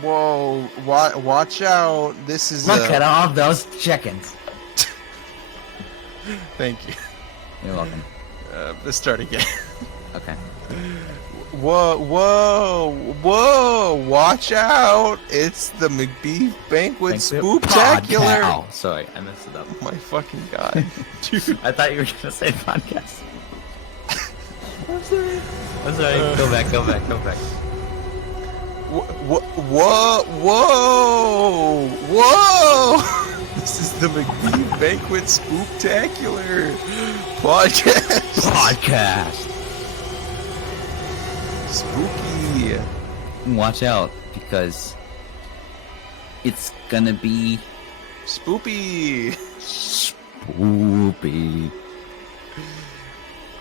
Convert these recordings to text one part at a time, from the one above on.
Whoa! Watch out! This is Look at all those chickens. Thank you. You're welcome. Let's start again. Okay. Whoa! Watch out! It's the Macbeef-Banquet Spooktacular! Oh, sorry, I messed it up. Oh my fucking god. Dude. I thought you were gonna say podcast. I'm sorry. Go back. Whoa! This is the Macbeef-Banquet Spooktacular podcast. Spooky. Watch out, because it's gonna be Spoopy. spoopy.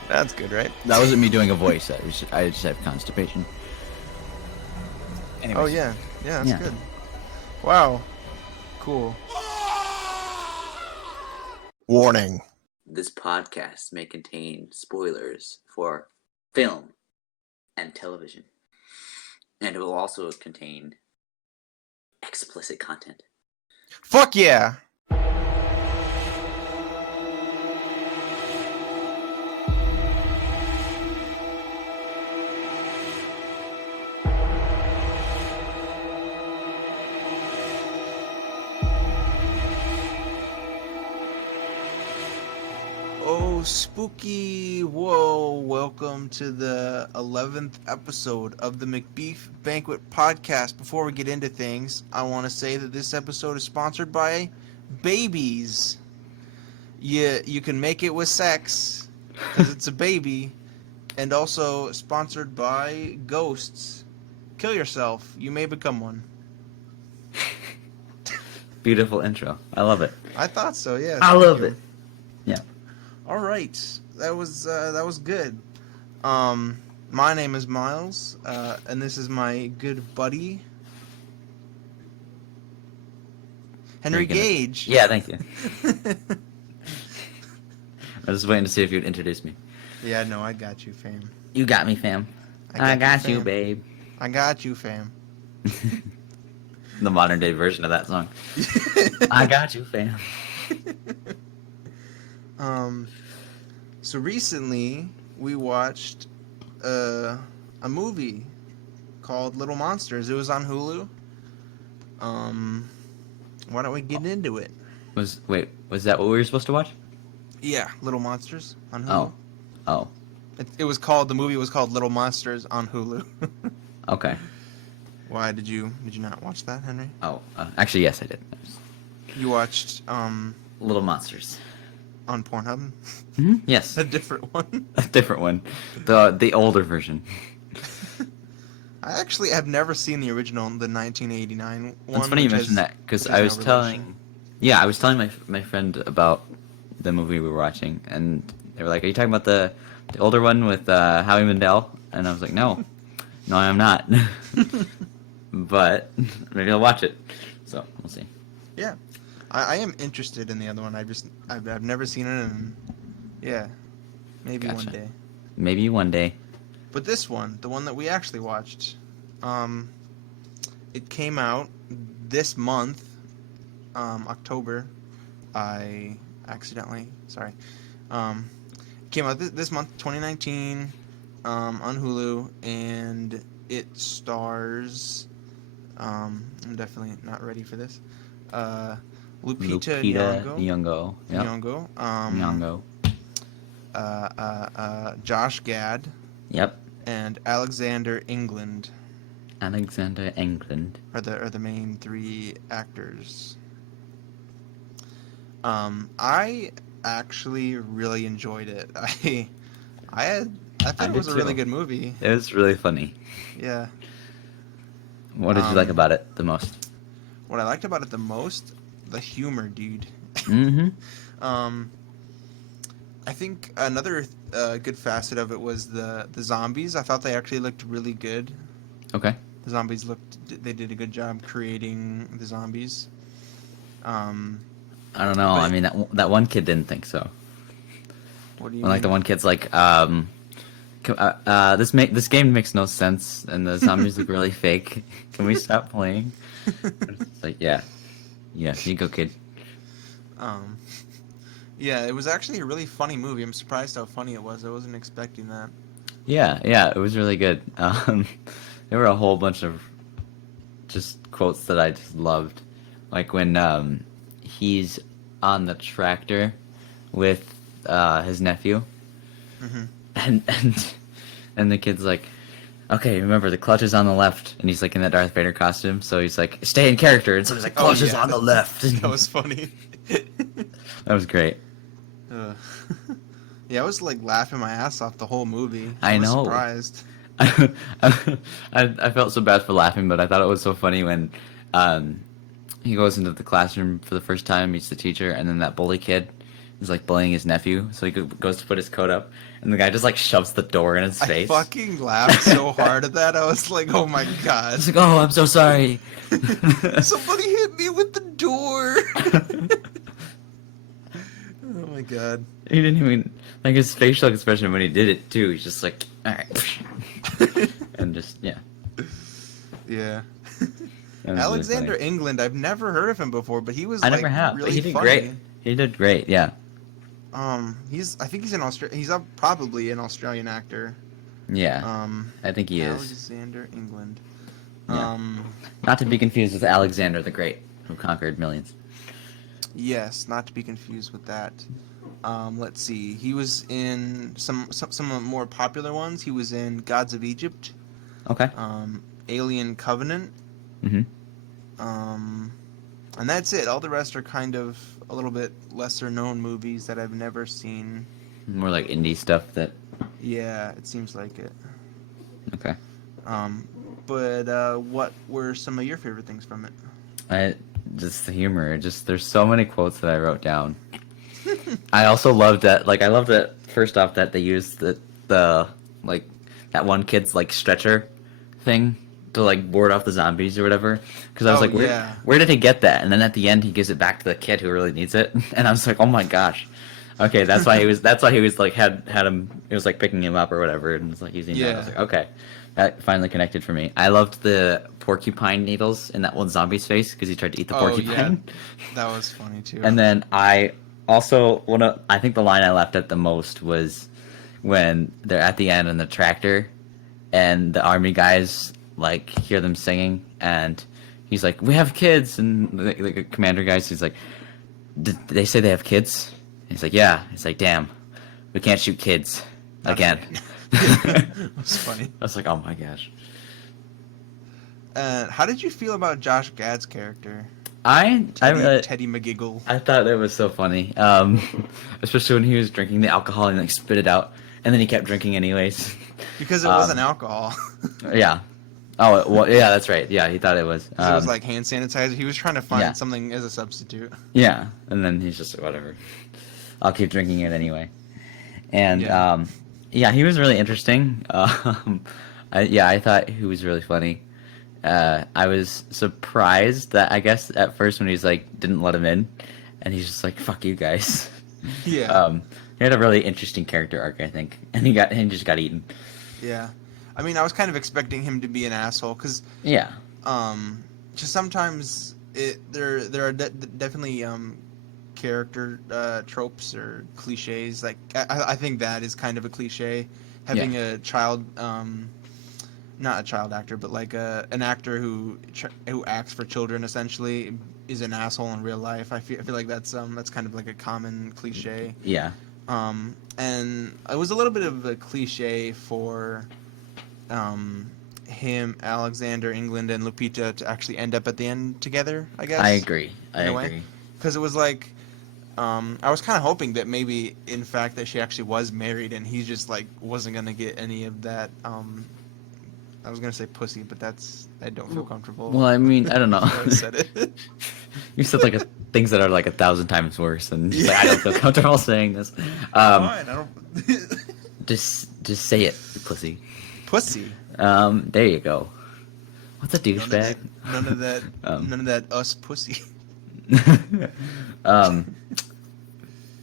That's good, right? That wasn't me doing a voice. I just have constipation. Anyways. Oh yeah, that's good. Wow, cool. Warning. This podcast may contain spoilers for film and television, and it will also contain explicit content. Fuck yeah. Oh, spooky. Whoa, welcome to the 11th episode of the Macbeef-Banquet podcast. Before we get into things, I want to say that this episode is sponsored by babies. You can make it with sex, because it's a baby, and also sponsored by ghosts. Kill yourself. You may become one. Beautiful intro. I love it. I thought so, yeah. I love it. Yeah. All right, that was good. My name is Miles, and this is my good buddy, Henry Gage. Yeah, thank you. I was waiting to see if you'd introduce me. Yeah, no, I got you, fam. You got me, fam. I got you, fam. babe. I got you, fam. The modern day version of that song. I got you, fam. So recently we watched a movie called Little Monsters. It was on Hulu. Why don't we get into it? Was that what we were supposed to watch? Yeah, Little Monsters on Hulu. Oh. The movie was called Little Monsters on Hulu. Okay. Why did you not watch that, Henry? Oh, actually, yes, I did. You watched Little Monsters. on Pornhub? Mm-hmm. Yes. A different one? A different one. The older version. I actually have never seen the original, the 1989 one. It's funny you mentioned that, because I was telling my friend about the movie we were watching, and they were like, "Are you talking about the older one with Howie Mandel?" And I was like, "No, I'm not." But maybe I'll watch it. So we'll see. Yeah, I am interested in the other one. I've never seen it, and yeah, maybe Gotcha. one day. Maybe one day. But this one, the one that we actually watched, it came out this month, October. It came out this month, 2019, on Hulu, and it stars, I'm definitely not ready for this, Lupita Nyong'o. Yep. Nyong'o, Josh Gad, Yep. and Alexander England are the main three actors. I actually really enjoyed it. I thought it was a really good movie. It was really funny. Yeah. What did you like about it the most? What I liked about it the most, the humor, dude. Mm-hmm. I think another good facet of it was the zombies. I thought they actually looked really good. Okay. The zombies they did a good job creating the zombies. I don't know. I mean, that one kid didn't think so. What do you Well, like mean? the one kid's like, This game makes no sense, and the zombies look really fake. Can we stop playing? It's like, yeah, you go, kid. Yeah, it was actually a really funny movie. I'm surprised how funny it was. I wasn't expecting that. Yeah, it was really good. There were a whole bunch of just quotes that I just loved, like when he's on the tractor with his nephew, Mm-hmm. and the kid's like, okay, remember the clutch is on the left, and he's like in that Darth Vader costume, so he's like, stay in character, and so he's like, clutch is on the left. That was funny. That was great. Yeah, I was like laughing my ass off the whole movie. I was know. Surprised. I felt so bad for laughing, but I thought it was so funny when he goes into the classroom for the first time, meets the teacher, and then that bully kid is like bullying his nephew, so he goes to put his coat up, and the guy just like shoves the door in his face. I fucking laughed so hard at that. I was like, oh my god. He's like, oh, I'm so sorry. Somebody hit me with the door. Oh my god. He didn't even, like, his facial expression when he did it too, he's just like, alright. And just, yeah. Yeah. That was Alexander really funny. England, I've never heard of him before, but he was I like never have, really but he did funny. great. He did great, yeah. I think he's probably an Australian actor. Yeah, I think he is. Alexander England. Yeah. Not to be confused with Alexander the Great, who conquered millions. Yes, not to be confused with that. Let's see. He was in some of the more popular ones. He was in Gods of Egypt. Okay. Alien Covenant. Mm-hmm. And that's it. All the rest are kind of a little bit lesser known movies that I've never seen. More like indie stuff that... Yeah, it seems like it. Okay. But what were some of your favorite things from it? Just the humor. There's so many quotes that I wrote down. I also loved that. Like, I loved it. First off, that they used the like that one kid's like stretcher thing to like ward off the zombies or whatever. Because I was where did he get that? And then at the end, he gives it back to the kid who really needs it. And I was like, oh my gosh. Okay, that's why he was like had him. It was like picking him up or whatever, and it's like using. Yeah. I was like, okay, that finally connected for me. I loved the porcupine needles in that one zombie's face because he tried to eat the porcupine. Yeah. That was funny too. And then I also I think the line I laughed at the most was when they're at the end in the tractor, and the army guys like hear them singing, and he's like, "We have kids," and the commander guys, he's like, "Did they say they have kids?" He's like, yeah. He's like, damn, we can't shoot kids again. That was funny. I was like, oh my gosh. How did you feel about Josh Gad's character? Teddy McGiggle. I thought it was so funny, especially when he was drinking the alcohol and like spit it out, and then he kept drinking anyways. Because it wasn't alcohol. Yeah. Oh, well, yeah, that's right. Yeah, he thought it was. It was like hand sanitizer. He was trying to find something as a substitute. Yeah, and then he's just like, whatever. I'll keep drinking it anyway. And, he was really interesting. I thought he was really funny. I was surprised that, I guess, at first when he's like, didn't let him in, and he's just like, fuck you guys. Yeah. He had a really interesting character arc, I think, and he just got eaten. Yeah. I mean, I was kind of expecting him to be an asshole, because... Yeah. Just sometimes there are definitely character tropes or cliches. Like I think that is kind of a cliche, having a child, not a child actor, but like an actor who acts for children essentially is an asshole in real life. I feel like that's kind of like a common cliche. Yeah. And it was a little bit of a cliche for him, Alexander England, and Lupita to actually end up at the end together, I guess. I agree. Because it was like, I was kind of hoping that maybe, in fact, that she actually was married and he just, like, wasn't going to get any of that, I was going to say pussy, but I don't feel comfortable. Well, I mean, I don't know. I said it. You said, like, things that are, like, 1,000 times worse, and like, I don't feel comfortable saying this. Fine, I don't... Just say it, pussy. Pussy? There you go. What's a douchebag? None of that us pussy.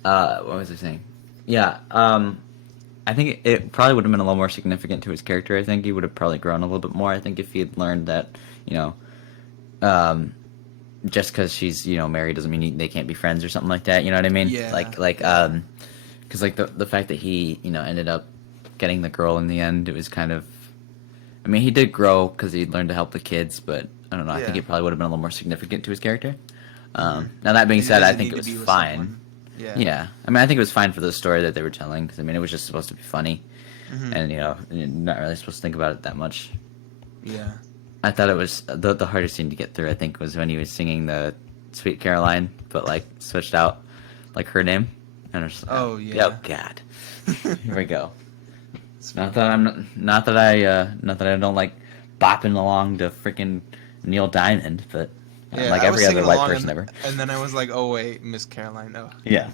What was I saying? Yeah, I think it probably would have been a little more significant to his character. I think he would have probably grown a little bit more. I think if he had learned that, you know, just because she's married doesn't mean they can't be friends or something like that. You know what I mean? Yeah. Because like the fact that he ended up getting the girl in the end, it was kind of. I mean, he did grow because he learned to help the kids, but I don't know. I think it probably would have been a little more significant to his character. Now that being said, I think it was fine. Yeah, I mean, I think it was fine for the story that they were telling because I mean, it was just supposed to be funny, and you're not really supposed to think about it that much. Yeah. I thought it was the hardest scene to get through. I think was when he was singing the "Sweet Caroline," but like switched out like her name, and I was just, oh yeah, oh god, here we go. Not that I don't like bopping along to freaking Neil Diamond, but like every other white person ever. And then I was like, oh wait, Miss Caroline, no. Yeah.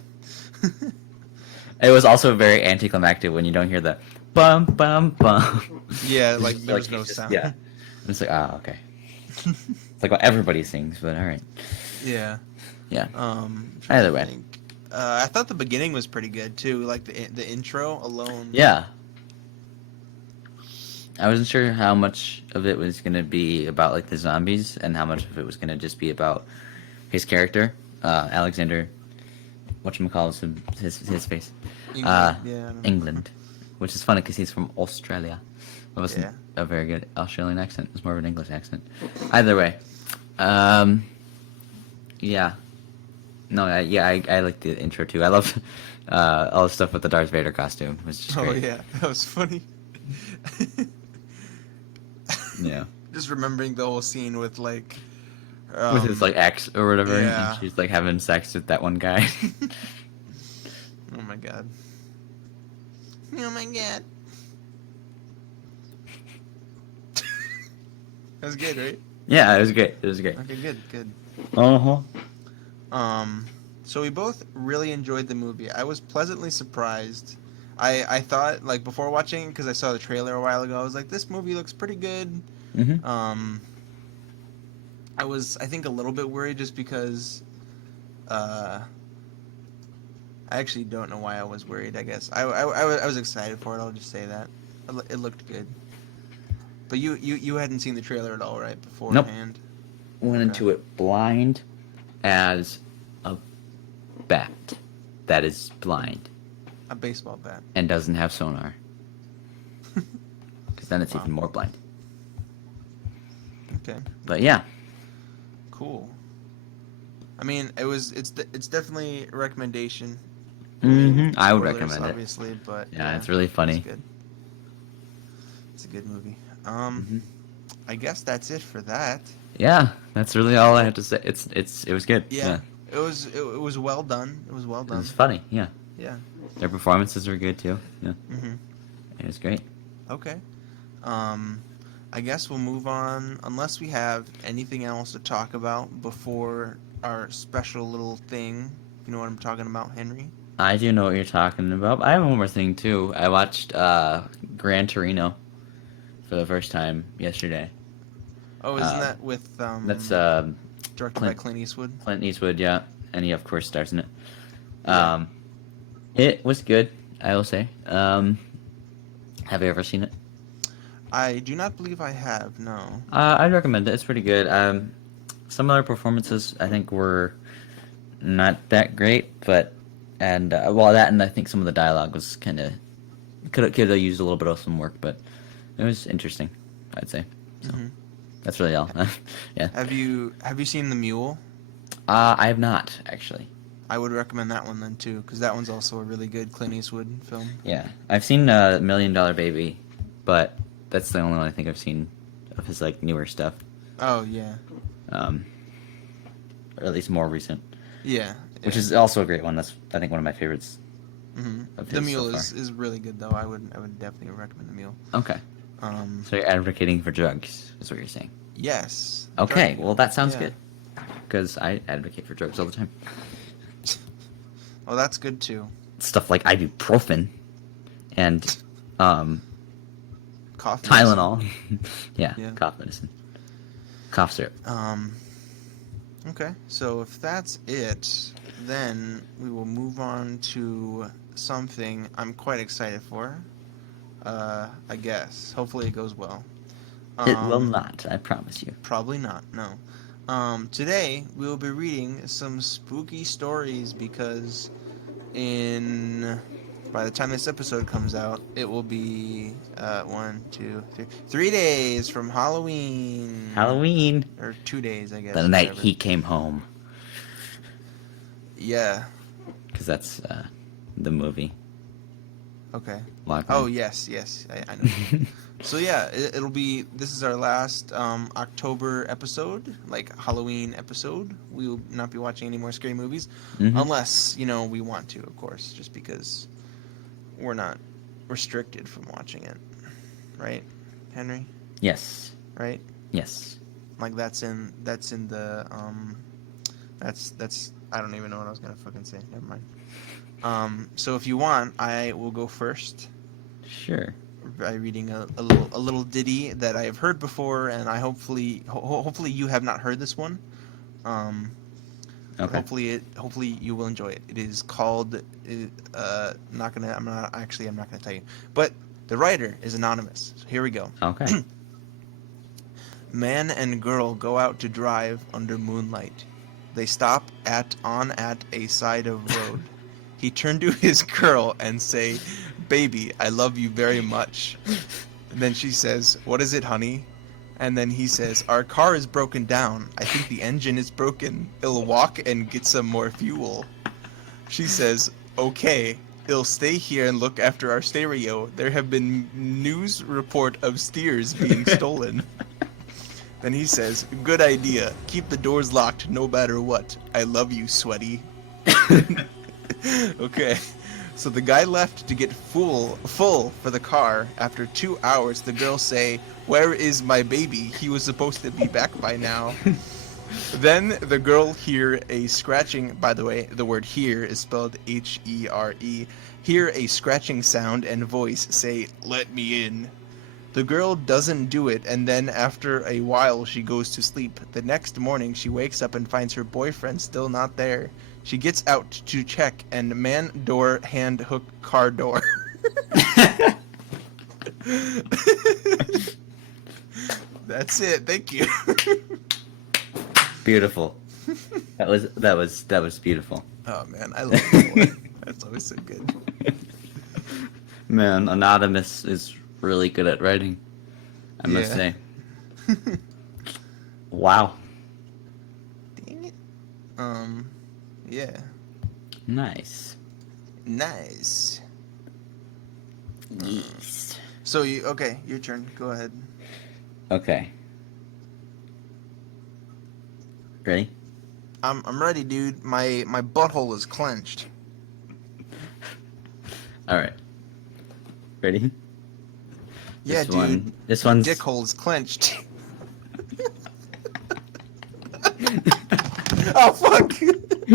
It was also very anticlimactic when you don't hear the bum bum bum. Yeah, like there was no sound. Yeah. It's like, okay. It's like what everybody sings, but all right. Yeah. Yeah. Either way. I thought the beginning was pretty good too, like the intro alone. Yeah. I wasn't sure how much of it was gonna be about like the zombies and how much of it was gonna just be about his character, Alexander. Whatchamacallit, his face. England, which is funny because he's from Australia. It wasn't a very good Australian accent. It was more of an English accent. Either way, yeah. No, I like the intro too. I love all the stuff with the Darth Vader costume. It was just great. Oh yeah, that was funny. Yeah. Just remembering the whole scene with like. With his like ex or whatever, yeah. and she's like having sex with that one guy. Oh my god. Oh my god. That was good, right? Yeah, it was great. It was great. Okay, good. Uh-huh. So we both really enjoyed the movie. I was pleasantly surprised. I thought, like, before watching, because I saw the trailer a while ago, I was like, this movie looks pretty good. Mm-hmm. I was, I think, a little bit worried just because, I actually don't know why I was worried, I guess. I was excited for it, I'll just say that. It looked good. But you hadn't seen the trailer at all, right, beforehand? Nope. Went into it blind as a bat that is blind. A baseball bat. And doesn't have sonar. Because then it's even more blind. Okay. But yeah. Cool. I mean, it's definitely a recommendation. Mm-hmm. I would recommend it. Obviously, but yeah, it's really funny. It's good. It's a good movie. I guess that's it for that. Yeah, that's really all I have to say. It was good. Yeah. It was well done. It was well done. It was funny. Yeah. Yeah. Their performances were good too. Yeah. Mhm. It was great. Okay. I guess we'll move on unless we have anything else to talk about before our special little thing. You know what I'm talking about, Henry? I do know what you're talking about. I have one more thing too. I watched Gran Torino for the first time yesterday. Oh, isn't that with that's directed by Clint Eastwood? Clint Eastwood, yeah, and he of course stars in it. It was good, I will say. Have you ever seen it? I do not believe I have. No. I'd recommend it. It's pretty good. Some other performances I think were not that great, but that and I think some of the dialogue was kind of could have used a little bit of some work, but it was interesting, I'd say. So that's really all. Yeah. Have you seen The Mule? I have not actually. I would recommend that one then too, because that one's also a really good Clint Eastwood film. Yeah, I've seen $1 Million Baby, but that's the only one I think I've seen of his like newer stuff. Oh yeah. Or at least more recent. Yeah. Which is also a great one. That's I think one of my favorites. Of his The Mule is really good though. I would definitely recommend The Mule. Okay. So you're advocating for drugs, is what you're saying? Yes. Okay. Well, that sounds good. Because I advocate for drugs all the time. Oh, that's good too. Stuff like ibuprofen and cough Tylenol. yeah, cough medicine. Cough syrup. Okay, so if that's it, then we will move on to something I'm quite excited for. I guess. Hopefully it goes well. It will not, I promise you. Probably not, no. Today, we will be reading some spooky stories because by the time this episode comes out, it will be 3 days from Halloween. Halloween. Or 2 days, I guess. The night whatever. he came home. Yeah. Because that's the movie. Okay. Lock Oh, on. yes, I know. So yeah, it'll be. This is our last October episode, like Halloween episode. We will not be watching any more scary movies, unless we want to, of course, just because we're not restricted from watching it, right, Henry? Yes. Right? Yes. Like that's in the that's I don't even know what I was gonna fucking say. Never mind. So if you want, I will go first. Sure. By reading a little ditty that I have heard before, and I hopefully you have not heard this one. Okay. Hopefully you will enjoy it. It is called I'm not gonna tell you, but the writer is anonymous. So here we go. Okay. Man and girl go out to drive under moonlight. They stop at a side of road. He turned to his girl and say, "Baby, I love you very much." And then she says, "What is it, honey?" And then he says, "Our car is broken down. I think the engine is broken. It'll walk and get some more fuel." She says, "Okay, it'll stay here and look after our stereo. There have been news report of steers being stolen." Then he says, "Good idea. Keep the doors locked no matter what. I love you, sweaty." Okay. So the guy left to get full for the car. After 2 hours, the girls say, "Where is my baby? He was supposed to be back by now." Then the girl hear a scratching. By the way, the word "hear" is spelled Here. Hear a scratching sound and voice say, "Let me in." The girl doesn't do it, and then after a while she goes to sleep. The next morning she wakes up and finds her boyfriend still not there. She gets out to check, and man door hand hook car door. That's it. Thank you. Beautiful. That was beautiful. Oh man, I love that one. That's always so good. Man, Anonymous is really good at writing, I must say. Wow. Dang it. Yeah. Nice. Nice. Yes. So okay, your turn. Go ahead. Okay. Ready? I'm ready, dude. My butthole is clenched. All right. Ready? Yeah, dude. This one's dick hole is clenched. Oh fuck!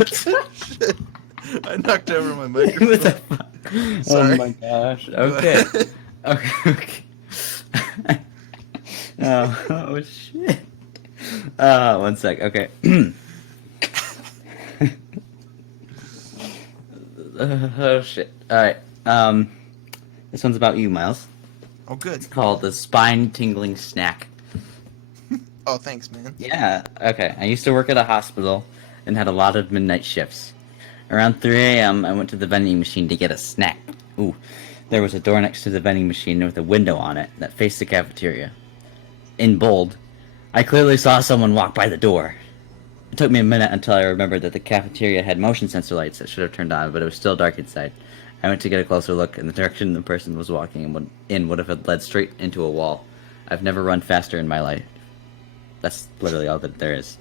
Shit. I knocked over my microphone. What the fuck? Sorry. Oh my gosh. Okay. Okay. Oh shit. 1 sec. Okay. Oh shit. All right. This one's about you, Miles. Oh, good. It's called the spine-tingling snack. Oh, thanks, man. Yeah. Okay. I used to work at a hospital and had a lot of midnight shifts. Around 3 a.m., I went to the vending machine to get a snack. Ooh. There was a door next to the vending machine with a window on it that faced the cafeteria. In bold, I clearly saw someone walk by the door. It took me a minute until I remembered that the cafeteria had motion sensor lights that should have turned on, but it was still dark inside. I went to get a closer look, and the direction the person was walking would have led straight into a wall. I've never run faster in my life. That's literally all that there is.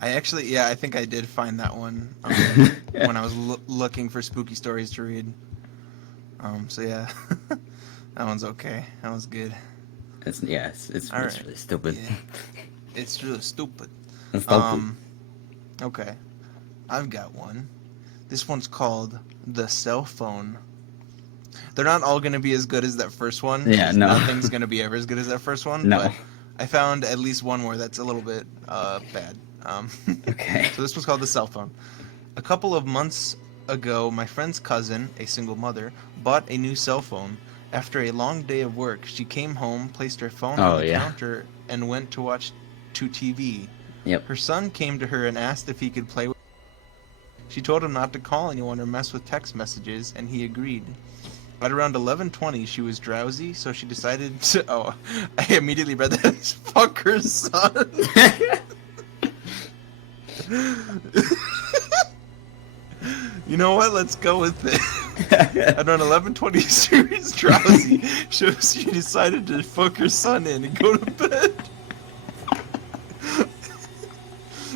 I think I did find that one when I was looking for spooky stories to read. So yeah, that one's okay. That one's good. It's Right. really stupid. Yeah. It's really stupid. It's stupid. Okay, I've got one. This one's called The Cell Phone. They're not all going to be as good as that first one. Yeah, no. Nothing's going to be ever as good as that first one. No. But I found at least one more that's a little bit bad. Okay. So this was called The Cell Phone. A couple of months ago, my friend's cousin, a single mother, bought a new cell phone. After a long day of work, she came home, placed her phone on Oh the yeah. counter, and went to watch TV. Yep. Her son came to her and asked if he could play with her. She told him not to call anyone or mess with text messages, and he agreed. At around 11:20, she was drowsy, so she decided to... Oh, I immediately read that as fuck her son. You know what? Let's go with it. At around 11:20, she was drowsy, so she decided to fuck her son in and go to bed.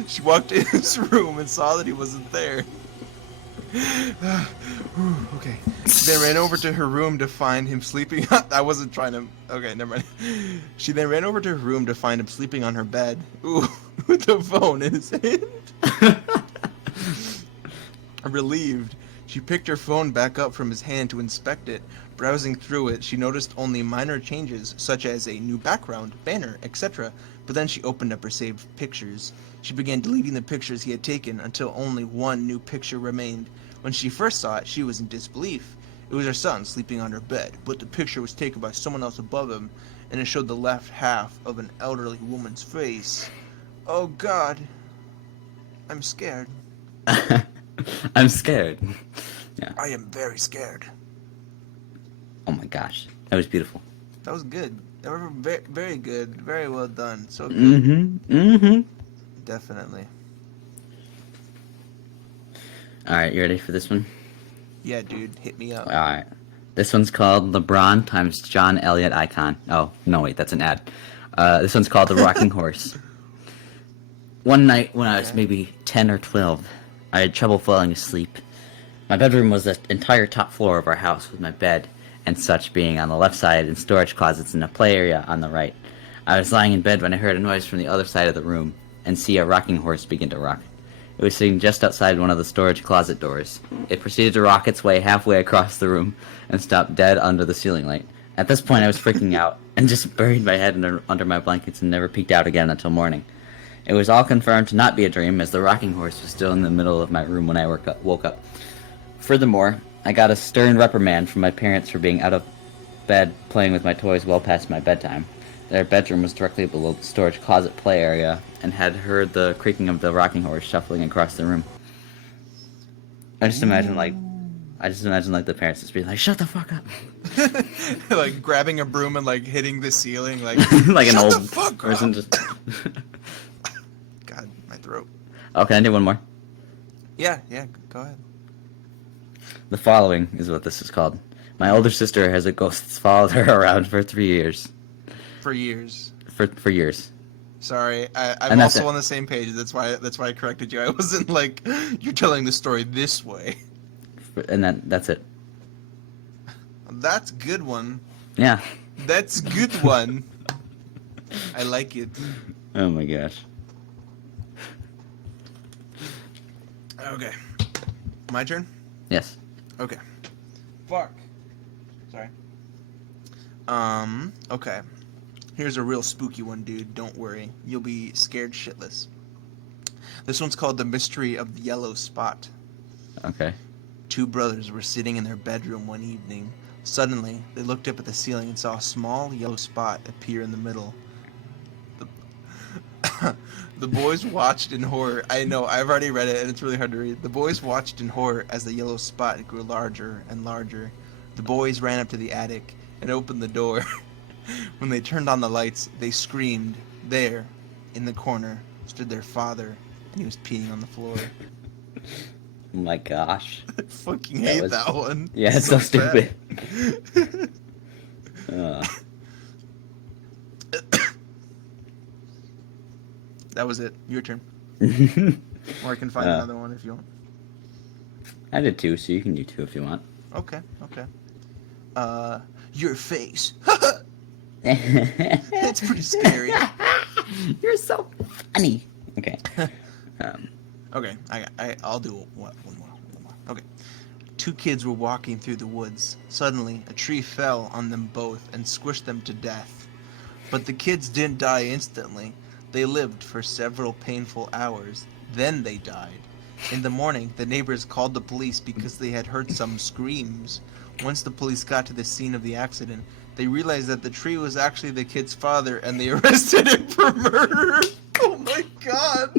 She walked in his room and saw that he wasn't there. Okay. She then ran over to her room to find him sleeping. I wasn't trying to... Okay, never mind. She then ran over to her room to find him sleeping on her bed. Ooh, with the phone in his hand. Relieved, she picked her phone back up from his hand to inspect it. Browsing through it, she noticed only minor changes, such as a new background, banner, etc. But then she opened up her saved pictures. She began deleting the pictures he had taken until only one new picture remained. When she first saw it, she was in disbelief. It was her son sleeping on her bed, but the picture was taken by someone else above him, and it showed the left half of an elderly woman's face. Oh God, I'm scared. I'm scared. Yeah. I am very scared. Oh my gosh, that was beautiful. That was good. That was very, very good. Very well done. So good. Mm-hmm. Mm-hmm. Definitely. All right, you ready for this one? Yeah, dude. Hit me up. All right. This one's called LeBron times John Elliott Icon. Oh, no, wait, that's an ad. This one's called The Rocking Horse. One night when I was maybe 10 or 12, I had trouble falling asleep. My bedroom was the entire top floor of our house, with my bed and such being on the left side and storage closets in the play area on the right. I was lying in bed when I heard a noise from the other side of the room and see a rocking horse begin to rock. It was sitting just outside one of the storage closet doors. It proceeded to rock its way halfway across the room and stopped dead under the ceiling light. At this point, I was freaking out and just buried my head under my blankets and never peeked out again until morning. It was all confirmed to not be a dream, as the rocking horse was still in the middle of my room when I woke up. Furthermore, I got a stern reprimand from my parents for being out of bed playing with my toys well past my bedtime. Their bedroom was directly below the storage closet play area and had heard the creaking of the rocking horse shuffling across the room. I just imagine the parents just being like, "Shut the fuck up!" Like grabbing a broom and like hitting the ceiling, like like an "Shut old the fuck person. up." Just. God, my throat. Oh, can I do one more? Yeah, go ahead. The following is what this is called. My older sister has a ghost that's followed her around for 3 years. For years. For years. Sorry, I'm also on the same page. That's why I corrected you. I wasn't like, you're telling the story this way. And that's it. That's good one. Yeah. That's good one. I like it. Oh my gosh. Okay. My turn? Yes. Okay. Fuck. Sorry. Okay. Here's a real spooky one, dude. Don't worry. You'll be scared shitless. This one's called The Mystery of the Yellow Spot. Okay. Two brothers were sitting in their bedroom one evening. Suddenly, they looked up at the ceiling and saw a small yellow spot appear in the middle. The boys watched in horror. I know, I've already read it and it's really hard to read. The boys watched in horror as the yellow spot grew larger and larger. The boys ran up to the attic and opened the door. When they turned on the lights, they screamed. There, in the corner, stood their father, and he was peeing on the floor. Oh my gosh. I fucking hate that one. Yeah, it's so stupid. That was it. Your turn. Or I can find another one if you want. I did two, so you can do two if you want. Okay. Your face. It's pretty scary. You're so funny. Okay. Okay, I'll do one more. Okay. Two kids were walking through the woods. Suddenly, a tree fell on them both and squished them to death. But the kids didn't die instantly. They lived for several painful hours. Then they died. In the morning, the neighbors called the police because they had heard some screams. Once the police got to the scene of the accident, they realized that the tree was actually the kid's father, and they arrested him for murder. Oh my god!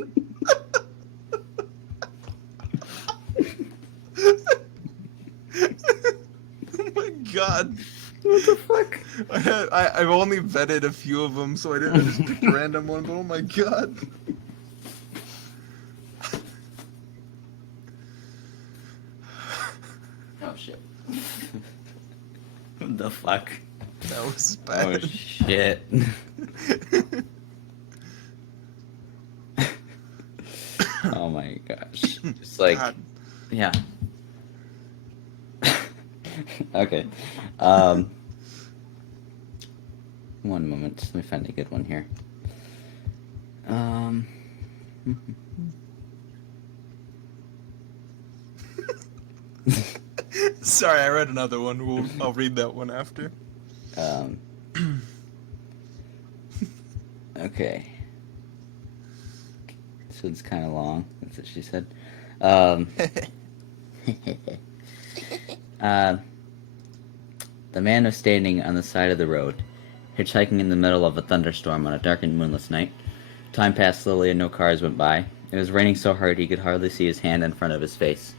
Oh my god! What the fuck? I've only vetted a few of them, so I didn't just pick a random one. But oh my god! Oh shit. What the fuck? That was bad. Oh shit. Oh my gosh. It's like, God. yeah. Okay. One moment. Let me find a good one here. Sorry, I read another one. I'll read that one after. Okay. This one's kind of long. That's what she said. The man was standing on the side of the road, hitchhiking in the middle of a thunderstorm on a dark and moonless night. Time passed slowly and no cars went by. It was raining so hard he could hardly see his hand in front of his face.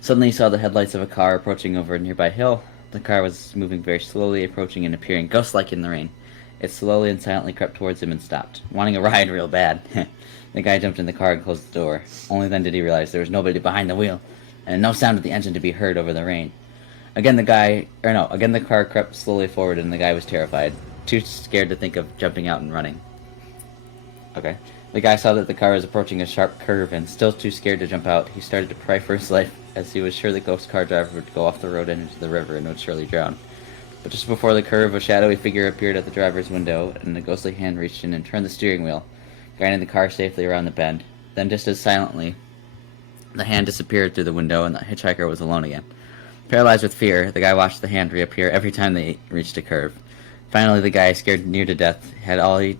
Suddenly he saw the headlights of a car approaching over a nearby hill. The car was moving very slowly, approaching and appearing ghost-like in the rain. It slowly and silently crept towards him and stopped, wanting a ride real bad. The guy jumped in the car and closed the door. Only then did he realize there was nobody behind the wheel, and no sound of the engine to be heard over the rain. Again the car crept slowly forward and the guy was terrified, too scared to think of jumping out and running. Okay. The guy saw that the car was approaching a sharp curve, and still too scared to jump out, he started to pray for his life, as he was sure the ghost car driver would go off the road and into the river and would surely drown. But just before the curve, a shadowy figure appeared at the driver's window, and a ghostly hand reached in and turned the steering wheel, guiding the car safely around the bend. Then, just as silently, the hand disappeared through the window, and the hitchhiker was alone again. Paralyzed with fear, the guy watched the hand reappear every time they reached a curve. Finally, the guy, scared near to death, had all he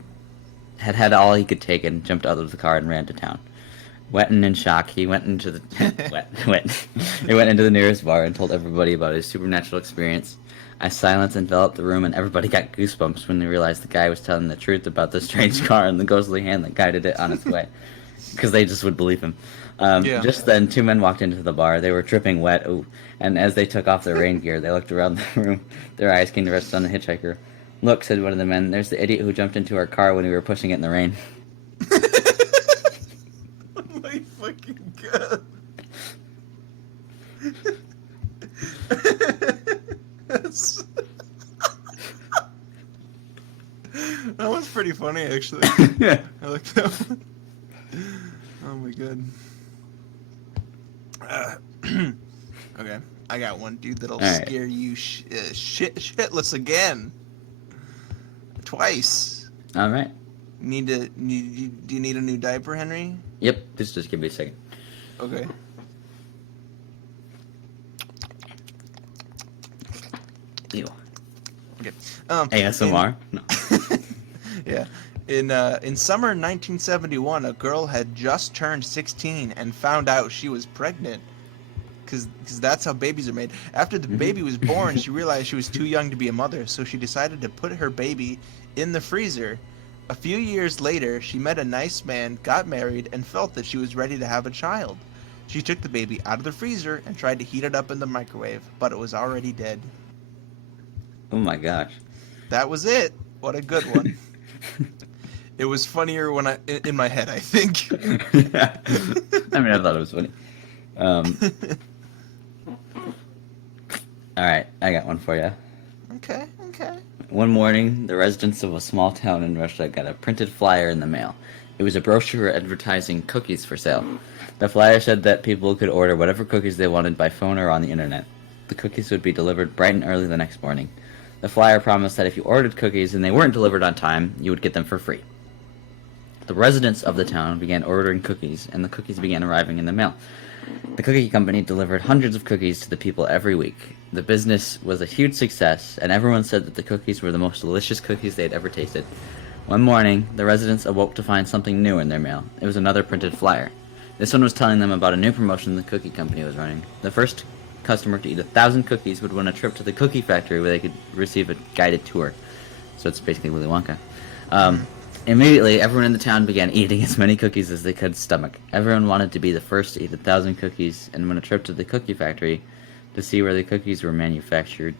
could take and jumped out of the car and ran to town. Wet and in shock, he went into the He went into the nearest bar and told everybody about his supernatural experience. A silence enveloped the room, and everybody got goosebumps when they realized the guy was telling the truth about the strange car and the ghostly hand that guided it on its way, because they just would believe him. Just then, two men walked into the bar. They were dripping wet, and as they took off their rain gear, they looked around the room. Their eyes came to rest on the hitchhiker. "Look," said one of the men, "there's the idiot who jumped into our car when we were pushing it in the rain." Oh my fucking god. That one's pretty funny, actually. Yeah. I like that one. Oh my god. Okay, I got one, dude, that'll right. scare you shitless again. Twice. All right. Do you need a new diaper, Henry? Yep. Just give me a second. Okay. Ew. Okay. ASMR? No. Yeah. In summer 1971, a girl had just turned 16 and found out she was pregnant. Because that's how babies are made. After the baby was born, she realized she was too young to be a mother, so she decided to put her baby in the freezer. A few years later, she met a nice man, got married, and felt that she was ready to have a child. She took the baby out of the freezer and tried to heat it up in the microwave, but it was already dead. Oh my gosh. That was it. What a good one. It was funnier when in my head, I think. Yeah. I mean, I thought it was funny. All right, I got one for you. Okay. One morning, the residents of a small town in Russia got a printed flyer in the mail. It was a brochure advertising cookies for sale. The flyer said that people could order whatever cookies they wanted by phone or on the internet. The cookies would be delivered bright and early the next morning. The flyer promised that if you ordered cookies and they weren't delivered on time, you would get them for free. The residents of the town began ordering cookies, and the cookies began arriving in the mail. The cookie company delivered hundreds of cookies to the people every week. The business was a huge success, and everyone said that the cookies were the most delicious cookies they had ever tasted. One morning, the residents awoke to find something new in their mail. It was another printed flyer. This one was telling them about a new promotion the cookie company was running. The first customer to eat 1,000 cookies would win a trip to the cookie factory where they could receive a guided tour. So it's basically Willy Wonka. Immediately, everyone in the town began eating as many cookies as they could stomach. Everyone wanted to be the first to eat 1,000 cookies and win a trip to the cookie factory to see where the cookies were manufactured.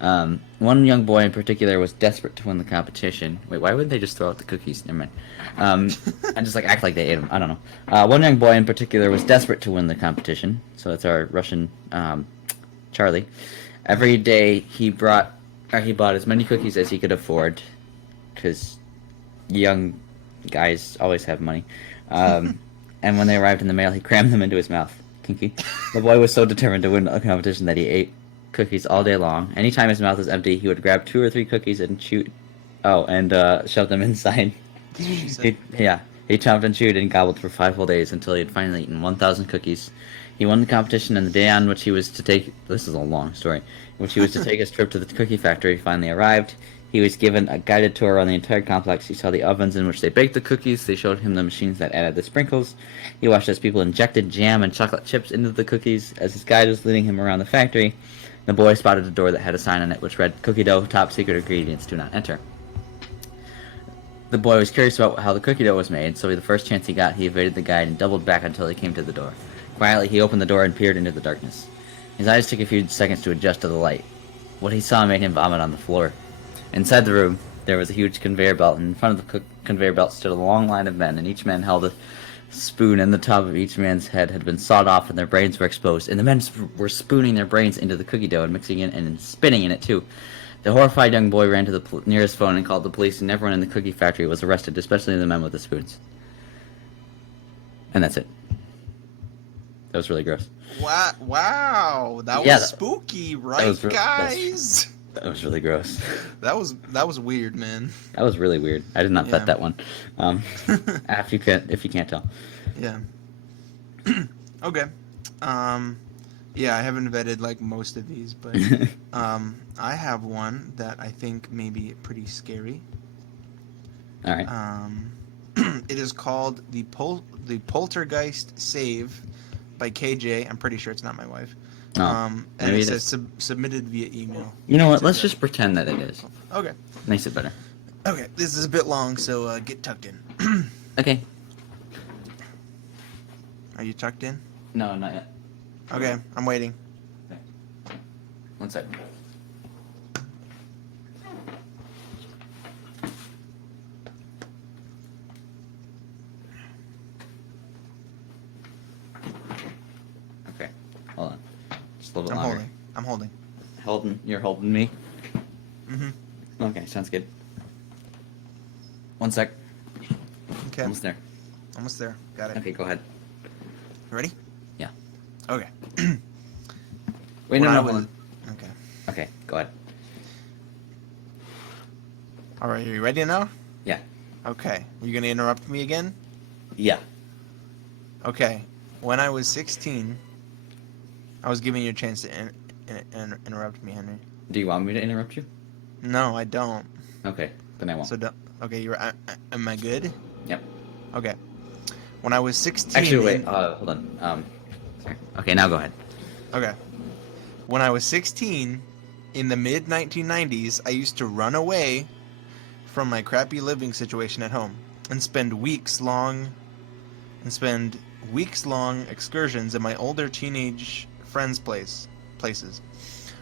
One young boy in particular was desperate to win the competition. Wait, why wouldn't they just throw out the cookies? Never mind. And just act like they ate them. I don't know. One young boy in particular was desperate to win the competition. So that's our Russian Charlie. Every day he bought as many cookies as he could afford, because young guys always have money. And when they arrived in the mail, he crammed them into his mouth. Kinky. The boy was so determined to win the competition that he ate cookies all day long. Anytime his mouth was empty, he would grab 2 or 3 cookies and chew. Shove them inside. He chomped and chewed and gobbled for 5 whole days until he had finally eaten 1,000 cookies. He won the competition, and the day on which he was to take... This is a long story. Which he was to take his trip to the cookie factory finally arrived. He was given a guided tour around the entire complex. He saw the ovens in which they baked the cookies. They showed him the machines that added the sprinkles. He watched as people injected jam and chocolate chips into the cookies. As his guide was leading him around the factory, the boy spotted a door that had a sign on it which read, "Cookie dough, top secret ingredients, do not enter." The boy was curious about how the cookie dough was made, so the first chance he got, he evaded the guide and doubled back until he came to the door. Quietly, he opened the door and peered into the darkness. His eyes took a few seconds to adjust to the light. What he saw made him vomit on the floor. Inside the room, there was a huge conveyor belt, and in front of the conveyor belt stood a long line of men, and each man held a spoon, and the top of each man's head had been sawed off, and their brains were exposed. And the men were spooning their brains into the cookie dough and mixing it and spinning in it, too. The horrified young boy ran to the nearest phone and called the police, and everyone in the cookie factory was arrested, especially the men with the spoons. And that's it. That was really gross. Wow, that was spooky, right, guys? That was really gross. That was weird, man. That was really weird. I did not bet that one. If you can't tell. Yeah. Okay. Yeah, I haven't vetted like most of these, but I have one that I think may be pretty scary. All right. It is called the Poltergeist Save by KJ. I'm pretty sure it's not my wife. And it says submitted via email. You know what? Let's just pretend that it is. Okay. Makes it better. Okay, this is a bit long, so get tucked in. Okay. Are you tucked in? No, not yet. Okay, I'm waiting. Okay. 1 second. Okay, hold on. Just a little bit longer. I'm holding. You're holding me? Mm-hmm. Okay, sounds good. 1 sec. Okay. Almost there. Almost there. Got it. Okay, go ahead. You ready? Yeah. Okay. Wait, no, hold on. Okay. Okay, go ahead. All right, are you ready now? Yeah. Okay. You gonna interrupt me again? Yeah. Okay. When I was 16, I was giving you a chance to interrupt me, Henry. Do you want me to interrupt you? No, I don't. Okay, then I won't. So, okay, am I good? Yep. Okay. When I was 16... Actually, wait, hold on. Sorry. Okay, now go ahead. Okay. When I was 16, in the mid-1990s, I used to run away from my crappy living situation at home and spend weeks-long excursions at my older teenage friends' places.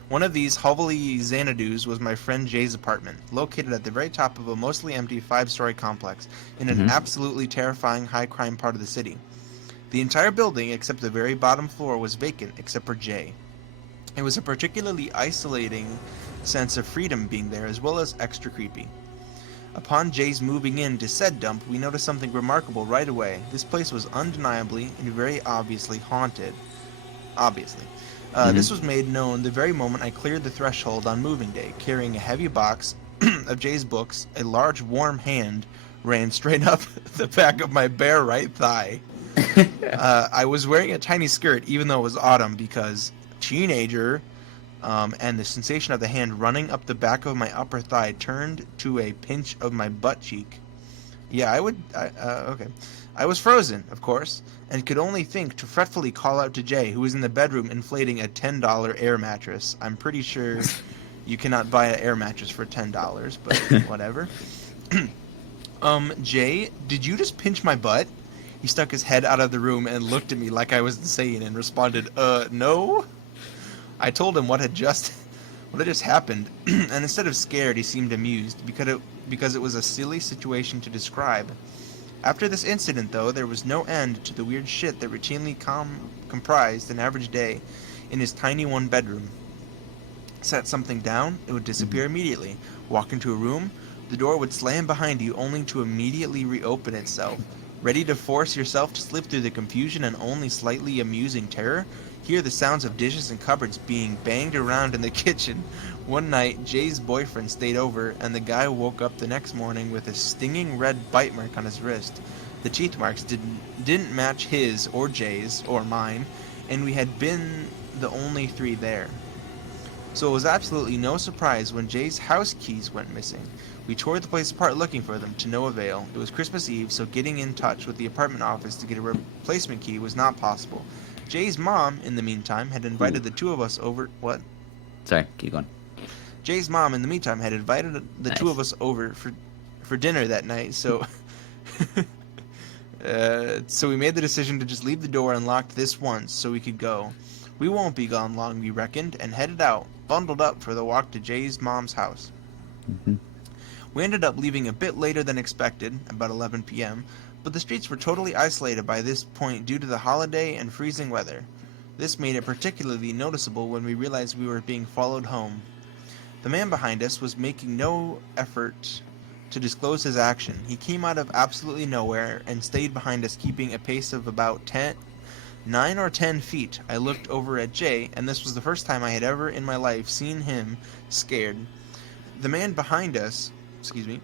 One of these hovely Xanadu's was my friend Jay's apartment, located at the very top of a mostly empty 5-story complex in an absolutely terrifying high-crime part of the city. The entire building, except the very bottom floor, was vacant except for Jay. It was a particularly isolating sense of freedom being there, as well as extra creepy. Upon Jay's moving in to said dump, we noticed something remarkable right away. This place was undeniably and very obviously haunted. Obviously. This was made known the very moment I cleared the threshold on moving day, carrying a heavy box of Jay's books. A large warm hand ran straight up the back of my bare right thigh. I was wearing a tiny skirt, even though it was autumn, because teenager, and the sensation of the hand running up the back of my upper thigh turned to a pinch of my butt cheek. Yeah, okay. I was frozen, of course, and could only think to fretfully call out to Jay, who was in the bedroom inflating a $10 air mattress. I'm pretty sure you cannot buy an air mattress for $10, but whatever. Jay, did you just pinch my butt? He stuck his head out of the room and looked at me like I was insane and responded, no? I told him what had just happened, and instead of scared, he seemed amused, because it was a silly situation to describe. After this incident, though, there was no end to the weird shit that routinely comprised an average day in his tiny one-bedroom. Set something down, it would disappear immediately. Walk into a room, the door would slam behind you only to immediately reopen itself. Ready to force yourself to slip through the confusion and only slightly amusing terror? Hear the sounds of dishes and cupboards being banged around in the kitchen. One night, Jay's boyfriend stayed over, and the guy woke up the next morning with a stinging red bite mark on his wrist. The teeth marks didn't match his, or Jay's, or mine, and we had been the only three there. So it was absolutely no surprise when Jay's house keys went missing. We tore the place apart looking for them, to no avail. It was Christmas Eve, so getting in touch with the apartment office to get a replacement key was not possible. Jay's mom, in the meantime, had invited the two of us over... What? Sorry, keep going. Jay's mom, in the meantime, had invited the two of us over for dinner that night, so... so we made the decision to just leave the door unlocked this once so we could go. We won't be gone long, we reckoned, and headed out, bundled up for the walk to Jay's mom's house. Mm-hmm. We ended up leaving a bit later than expected, about 11 p.m., but the streets were totally isolated by this point due to the holiday and freezing weather. This made it particularly noticeable when we realized we were being followed home. The man behind us was making no effort to disclose his action. He came out of absolutely nowhere and stayed behind us, keeping a pace of about 9 or 10 feet. I looked over at Jay, and this was the first time I had ever in my life seen him scared. The man behind us... The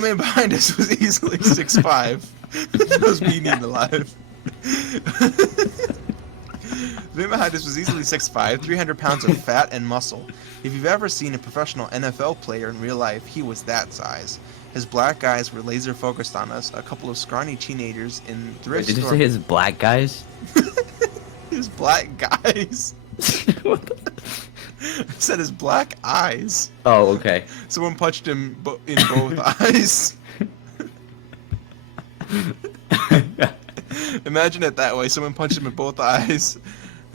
man behind us was easily 6'5". That was me needing alive. The man behind us was easily 6'5", 300 pounds of fat and muscle. If you've ever seen a professional NFL player in real life, he was that size. His black eyes were laser focused on us, a couple of scrawny teenagers in thrift Wait, did store... you say his black guys? His black guys. What the... I said his black eyes. Oh, okay. Someone punched him in both eyes. Imagine it that way. Someone punched him in both eyes,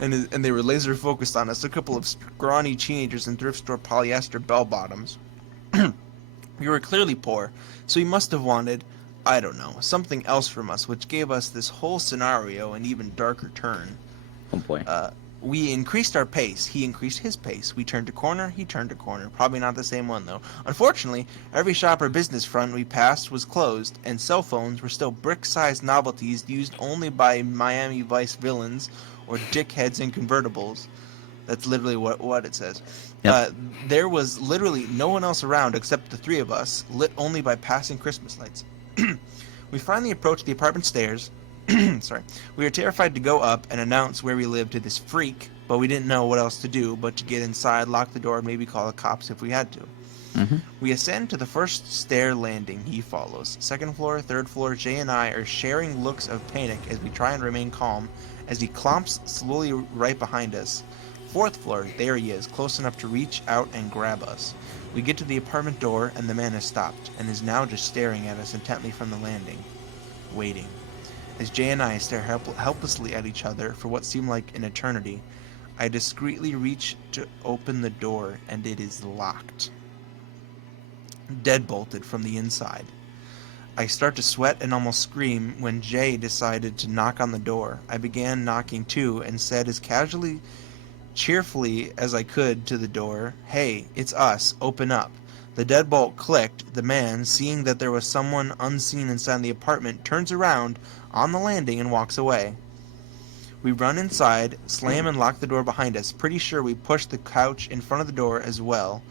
and they were laser focused on us. A couple of scrawny teenagers in thrift store polyester bell bottoms. We were clearly poor, so he must have wanted, I don't know, something else from us, which gave us this whole scenario an even darker turn. Oh boy. We increased our pace. He increased his pace. We turned a corner. He turned a corner. Probably not the same one, though. Unfortunately, every shop or business front we passed was closed, and cell phones were still brick-sized novelties used only by Miami Vice villains or dickheads in convertibles. That's literally what it says. Yep. There was literally no one else around except the three of us, lit only by passing Christmas lights. We finally approached the apartment stairs. Sorry. We were terrified to go up and announce where we lived to this freak, but we didn't know what else to do but to get inside, lock the door, and maybe call the cops if we had to. Mm-hmm. We ascend to the first stair landing. He follows. Second floor, third floor, Jay and I are sharing looks of panic as we try and remain calm as he clomps slowly right behind us. Fourth floor, there he is, close enough to reach out and grab us. We get to the apartment door, and the man has stopped, and is now just staring at us intently from the landing. Waiting. As Jay and I stare helplessly at each other for what seemed like an eternity, I discreetly reach to open the door, and it is locked. Deadbolted from the inside. I start to sweat and almost scream when Jay decided to knock on the door. I began knocking too, and said as cheerfully as I could to the door, "Hey, it's us, open up." The deadbolt clicked. The man, seeing that there was someone unseen inside the apartment, turns around on the landing and walks away. We run inside, slam and lock the door behind us. Pretty sure we push the couch in front of the door as well.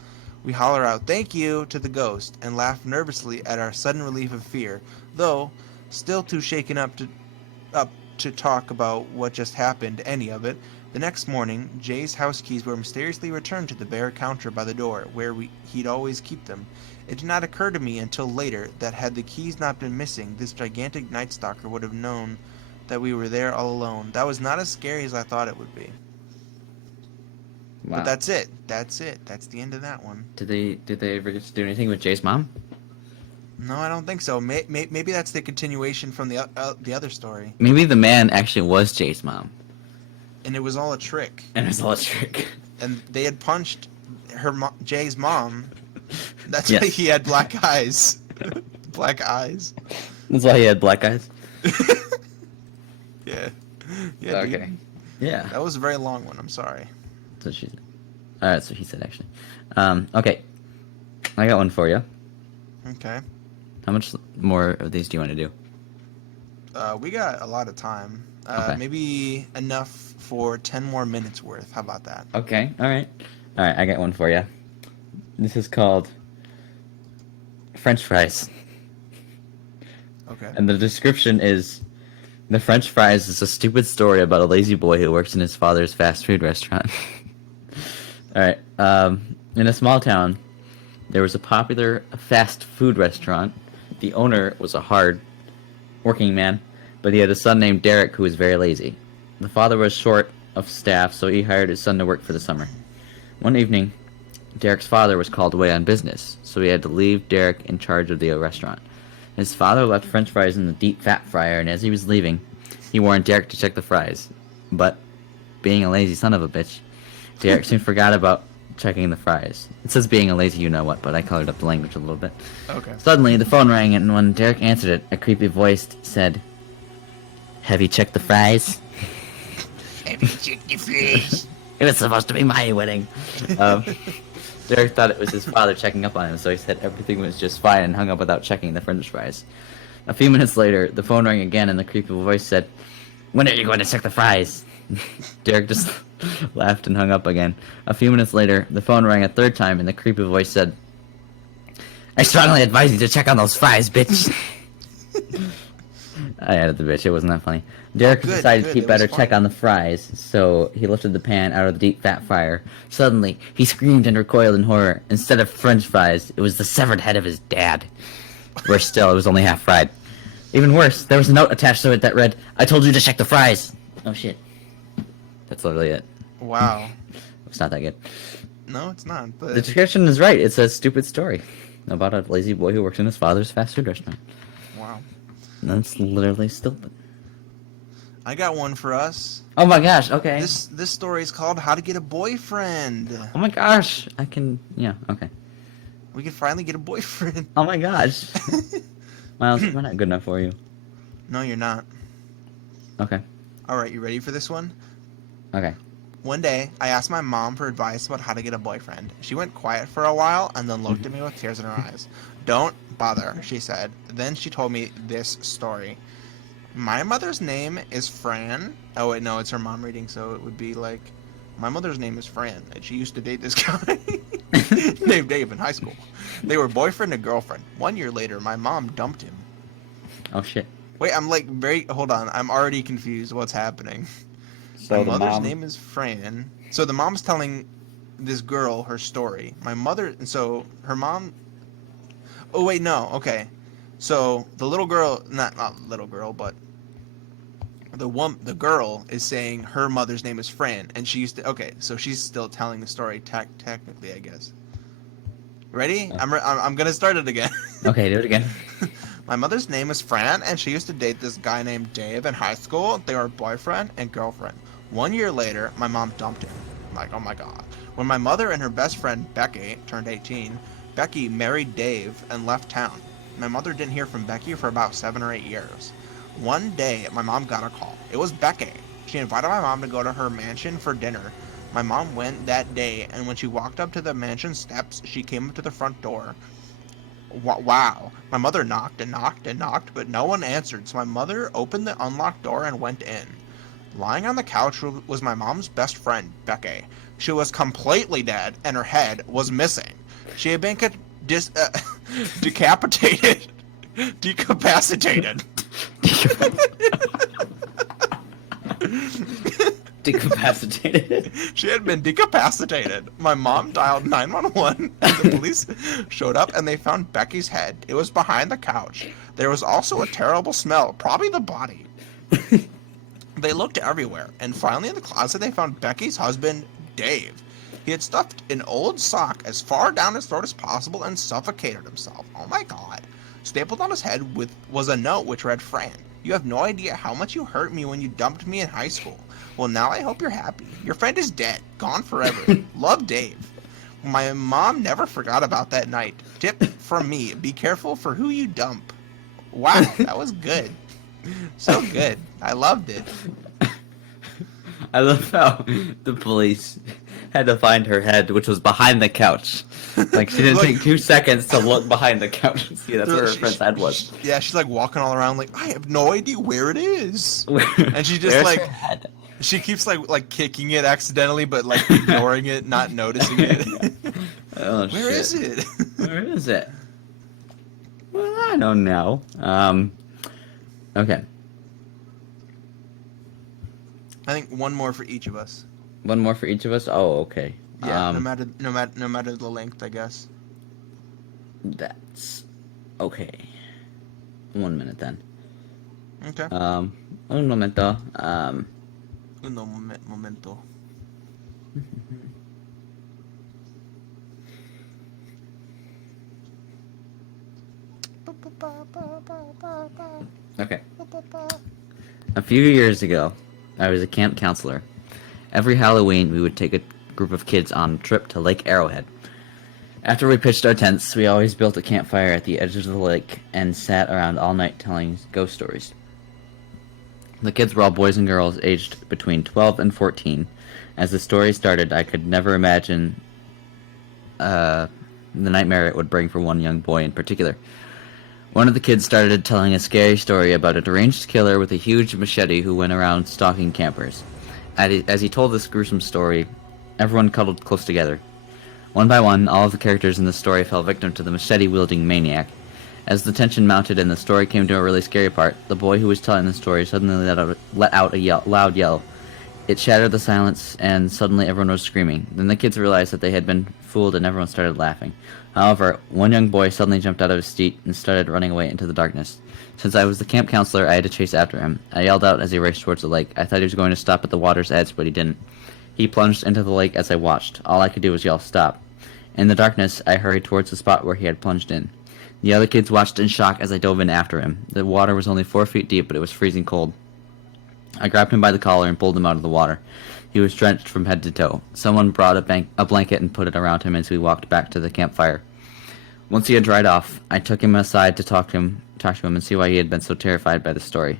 We holler out, "Thank you," to the ghost, and laugh nervously at our sudden relief of fear, though still too shaken up to talk about what just happened, any of it. The next morning, Jay's house keys were mysteriously returned to the bare counter by the door, where he'd always keep them. It did not occur to me until later that had the keys not been missing, this gigantic Night Stalker would have known that we were there all alone. That was not as scary as I thought it would be. Wow. But that's it. That's it. That's the end of that one. Did they ever get to do anything with Jay's mom? No, I don't think so. Maybe that's the continuation from the other story. Maybe the man actually was Jay's mom. And it was all a trick. And it was all a trick. And they had punched Jay's mom. That's Yes. why he had black eyes. Black eyes. That's why he had black eyes? Yeah. Yeah, Okay. dude. Yeah. That was a very long one. I'm sorry. That's what she said. That's what he said, actually. Okay. I got one for you. Okay. How much more of these do you want to do? We got a lot of time. Okay. Maybe enough for 10 more minutes worth. How about that? Okay. All right. I got one for you. This is called French fries. Okay. And the description is, the French fries is a stupid story about a lazy boy who works in his father's fast food restaurant. Alright, in a small town, there was a popular fast food restaurant. The owner was a hard working man, but he had a son named Derek who was very lazy. The father was short of staff, so he hired his son to work for the summer. One evening, Derek's father was called away on business, so he had to leave Derek in charge of the restaurant. His father left French fries in the deep fat fryer, and as he was leaving, he warned Derek to check the fries. But, being a lazy son of a bitch, Derek soon forgot about checking the fries. It says being a lazy you-know-what, but I colored up the language a little bit. Okay. Suddenly, the phone rang, and when Derek answered it, a creepy voice said, "Have you checked the fries?" Have you checked the fries? It was supposed to be my wedding. Derek thought it was his father checking up on him, so he said everything was just fine and hung up without checking the French fries. A few minutes later, the phone rang again, and the creepy voice said, "When are you going to check the fries?" Derek just laughed and hung up again. A few minutes later, the phone rang a third time, and the creepy voice said, "I strongly advise you to check on those fries, bitch." I added the bitch, it wasn't that funny. Derek decided good, he it better was check funny. on the fries, so he lifted the pan out of the deep fat fryer. Suddenly, he screamed and recoiled in horror. Instead of French fries, it was the severed head of his dad. Worse still, it was only half fried. Even worse, there was a note attached to it that read, "I told you to check the fries." Oh shit. That's literally it. Wow. It's not that good. No, it's not. But The description is right. It's a stupid story about a lazy boy who works in his father's fast food restaurant. wow. That's literally stupid. I got one for us. Oh my gosh, okay. This story is called How to Get a Boyfriend. Oh my gosh, I can, yeah, okay. We can finally get a boyfriend. Oh my gosh. Miles, we're not good enough for you. No, you're not. Okay, All right, you ready for this one? okay. One day, I asked my mom for advice about how to get a boyfriend. She went quiet for a while and then looked at me with tears in her eyes. "Don't bother," she said. Then she told me this story. My mother's name is Fran. Oh, wait, no, it's her mom reading, so it would be like, my mother's name is Fran, and she used to date this guy named Dave in high school. They were boyfriend and girlfriend. 1 year later, my mom dumped him. Oh shit. Wait, I'm like hold on, I'm already confused. What's happening? So My the mother's mom- name is Fran. So the mom's telling this girl her story. My mother, so her mom. Oh wait, no. Okay, so the little girl, not little girl, but the girl is saying her mother's name is Fran, and she used to. Okay, so she's still telling the story technically, I guess. Ready? I'm gonna start it again. Okay, do it again. My mother's name is Fran, and she used to date this guy named Dave in high school. They were boyfriend and girlfriend. 1 year later, my mom dumped him. I'm like, oh my god. When my mother and her best friend, Becky, turned 18, Becky married Dave and left town. My mother didn't hear from Becky for about 7 or 8 years. One day, my mom got a call. It was Becky. She invited my mom to go to her mansion for dinner. My mom went that day, and when she walked up to the mansion steps, she came up to the front door. Wow. My mother knocked and knocked and knocked, but no one answered, so my mother opened the unlocked door and went in. Lying on the couch was my mom's best friend, Becky. She was completely dead, and her head was missing. She had been decapitated. Decapacitated. Decapacitated. She had been decapacitated. My mom dialed 911, and the police showed up, and they found Becky's head. It was behind the couch. There was also a terrible smell, probably the body. They looked everywhere, and finally in the closet they found Becky's husband, Dave. He had stuffed an old sock as far down his throat as possible and suffocated himself. Oh my god. Stapled on his head was a note which read, "Fran, you have no idea how much you hurt me when you dumped me in high school. Well, now I hope you're happy. Your friend is dead, gone forever. Love, Dave." My mom never forgot about that night. Tip from me, be careful for who you dump. Wow, that was good. So good. I loved it. I love how the police had to find her head, which was behind the couch. Like, she didn't take 2 seconds to look behind the couch and see that's where her friend's head was. Yeah, she's like walking all around like, I have no idea where it is. And she just like, she keeps like kicking it accidentally, but like ignoring it, not noticing it. Oh, Where is it? Where is it? Well, I don't know. Okay. I think one more for each of us. One more for each of us? Oh, okay. Yeah, no matter the length, I guess. That's okay. 1 minute then. Okay. Un momento. Uno momento. Okay. A few years ago, I was a camp counselor. Every Halloween, we would take a group of kids on a trip to Lake Arrowhead. After we pitched our tents, we always built a campfire at the edge of the lake and sat around all night telling ghost stories. The kids were all boys and girls aged between 12 and 14. As the story started, I could never imagine the nightmare it would bring for one young boy in particular. One of the kids started telling a scary story about a deranged killer with a huge machete who went around stalking campers. As he told this gruesome story, everyone cuddled close together. One by one, all of the characters in the story fell victim to the machete-wielding maniac. As the tension mounted and the story came to a really scary part, the boy who was telling the story suddenly let out a loud yell. It shattered the silence, and suddenly everyone was screaming. Then the kids realized that they had been fooled, and everyone started laughing. However, one young boy suddenly jumped out of his seat and started running away into the darkness. Since I was the camp counselor, I had to chase after him. I yelled out as he raced towards the lake. I thought he was going to stop at the water's edge, but he didn't. He plunged into the lake as I watched. All I could do was yell, "Stop." In the darkness, I hurried towards the spot where he had plunged in. The other kids watched in shock as I dove in after him. The water was only 4 feet deep, but it was freezing cold. I grabbed him by the collar and pulled him out of the water. He was drenched from head to toe. Someone brought a blanket and put it around him as we walked back to the campfire. Once he had dried off, I took him aside to talk to him and see why he had been so terrified by the story.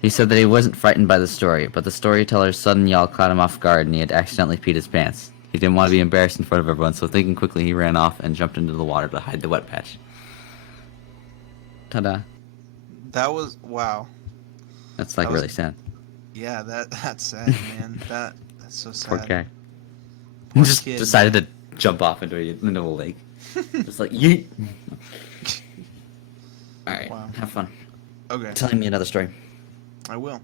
He said that he wasn't frightened by the story, but the storyteller's sudden yell caught him off guard and he had accidentally peed his pants. He didn't want to be embarrassed in front of everyone, so thinking quickly, he ran off and jumped into the water to hide the wet patch. Ta-da. That was wow. That's like really sad. Yeah, that's sad, man. That's so sad. Poor guy. Poor Just kid, decided to jump off into a lake. Just like, yeet. Alright, Wow. have fun. Okay, Telling me another story. I will.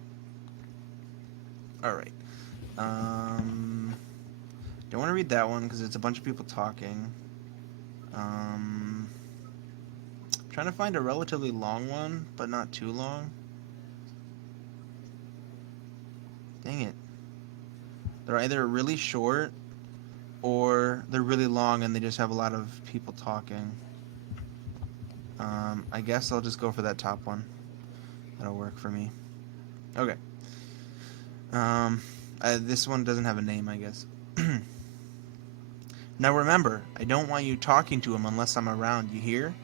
All right. Don't want to read that one because it's a bunch of people talking. Trying to find a relatively long one, but not too long. Dang it. They're either really short or they're really long and they just have a lot of people talking. I guess I'll just go for that top one. That'll work for me. Okay. This one doesn't have a name, I guess. Now remember, I don't want you talking to him unless I'm around, you hear?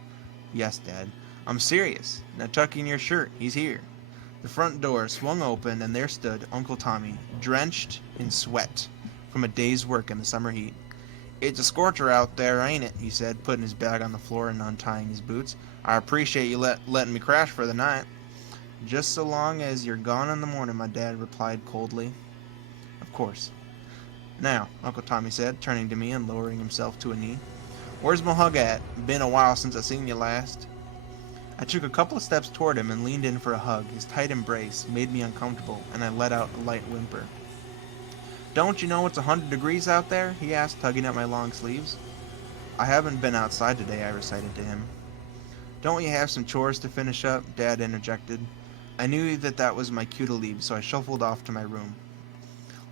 Yes, Dad. I'm serious. Now tuck in your shirt. He's here. The front door swung open, and there stood Uncle Tommy, drenched in sweat from a day's work in the summer heat. "It's a scorcher out there, ain't it?" he said, putting his bag on the floor and untying his boots. "I appreciate you letting me crash for the night." "Just so long as you're gone in the morning," my dad replied coldly. "Of course." "Now," Uncle Tommy said, turning to me and lowering himself to a knee. "Where's my hug at? Been a while since I seen you last." I took a couple of steps toward him and leaned in for a hug. His tight embrace made me uncomfortable, and I let out a light whimper. Don't you know it's 100 degrees out there? He asked, tugging at my long sleeves. I haven't been outside today, I recited to him. Don't you have some chores to finish up? Dad interjected. I knew that was my cue to leave, so I shuffled off to my room.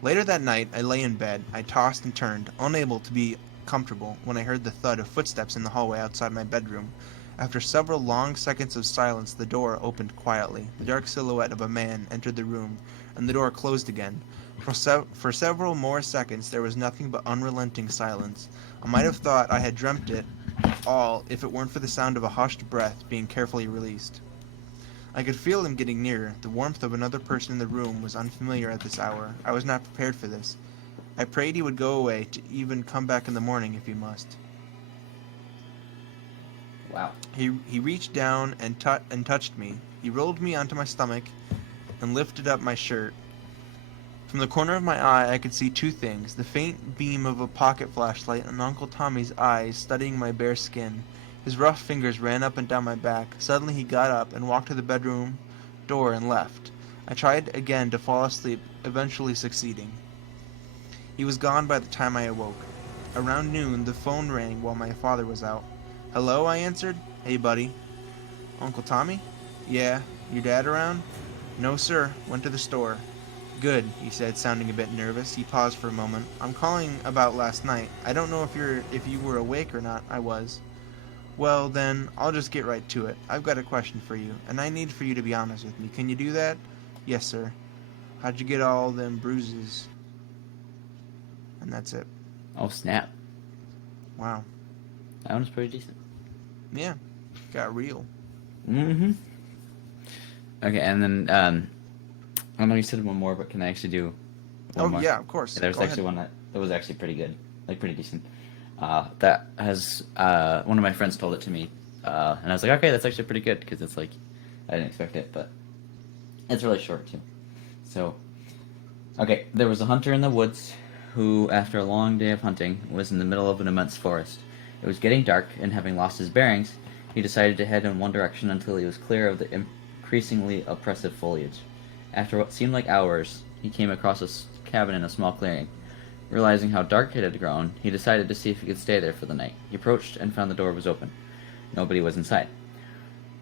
Later that night, I lay in bed. I tossed and turned, unable to be comfortable, when I heard the thud of footsteps in the hallway outside my bedroom. After several long seconds of silence, the door opened quietly. The dark silhouette of a man entered the room, and the door closed again. For several more seconds, there was nothing but unrelenting silence. I might have thought I had dreamt it all if it weren't for the sound of a hushed breath being carefully released. I could feel him getting nearer. The warmth of another person in the room was unfamiliar at this hour. I was not prepared for this. I prayed he would go away, to even come back in the morning if he must. Wow. He reached down and touched me. He rolled me onto my stomach and lifted up my shirt. From the corner of my eye, I could see two things: the faint beam of a pocket flashlight and Uncle Tommy's eyes studying my bare skin. His rough fingers ran up and down my back. Suddenly he got up and walked to the bedroom door and left. I tried again to fall asleep, eventually succeeding. He was gone by the time I awoke. Around noon, the phone rang while my father was out. Hello, I answered. Hey, buddy. Uncle Tommy? Yeah. Your dad around? No, sir. Went to the store. Good, he said, sounding a bit nervous. He paused for a moment. I'm calling about last night. I don't know if you were awake or not. I was. Well, then, I'll just get right to it. I've got a question for you, and I need for you to be honest with me. Can you do that? Yes, sir. How'd you get all them bruises? And that's it. Oh, snap. Wow. That one's pretty decent. Yeah. Got real. Mm-hmm. Okay, and then, I know you said one more, but can I actually do one more? Yeah, of course. Yeah, there was actually one that was actually pretty good. Like, pretty decent. That has, one of my friends told it to me, and I was like, okay, that's actually pretty good, because it's like, I didn't expect it, but it's really short, too. So, okay, there was a hunter in the woods who, after a long day of hunting, was in the middle of an immense forest. It was getting dark, and having lost his bearings, he decided to head in one direction until he was clear of the increasingly oppressive foliage. After what seemed like hours, he came across a cabin in a small clearing. Realizing how dark it had grown, he decided to see if he could stay there for the night. He approached and found the door was open. Nobody was inside.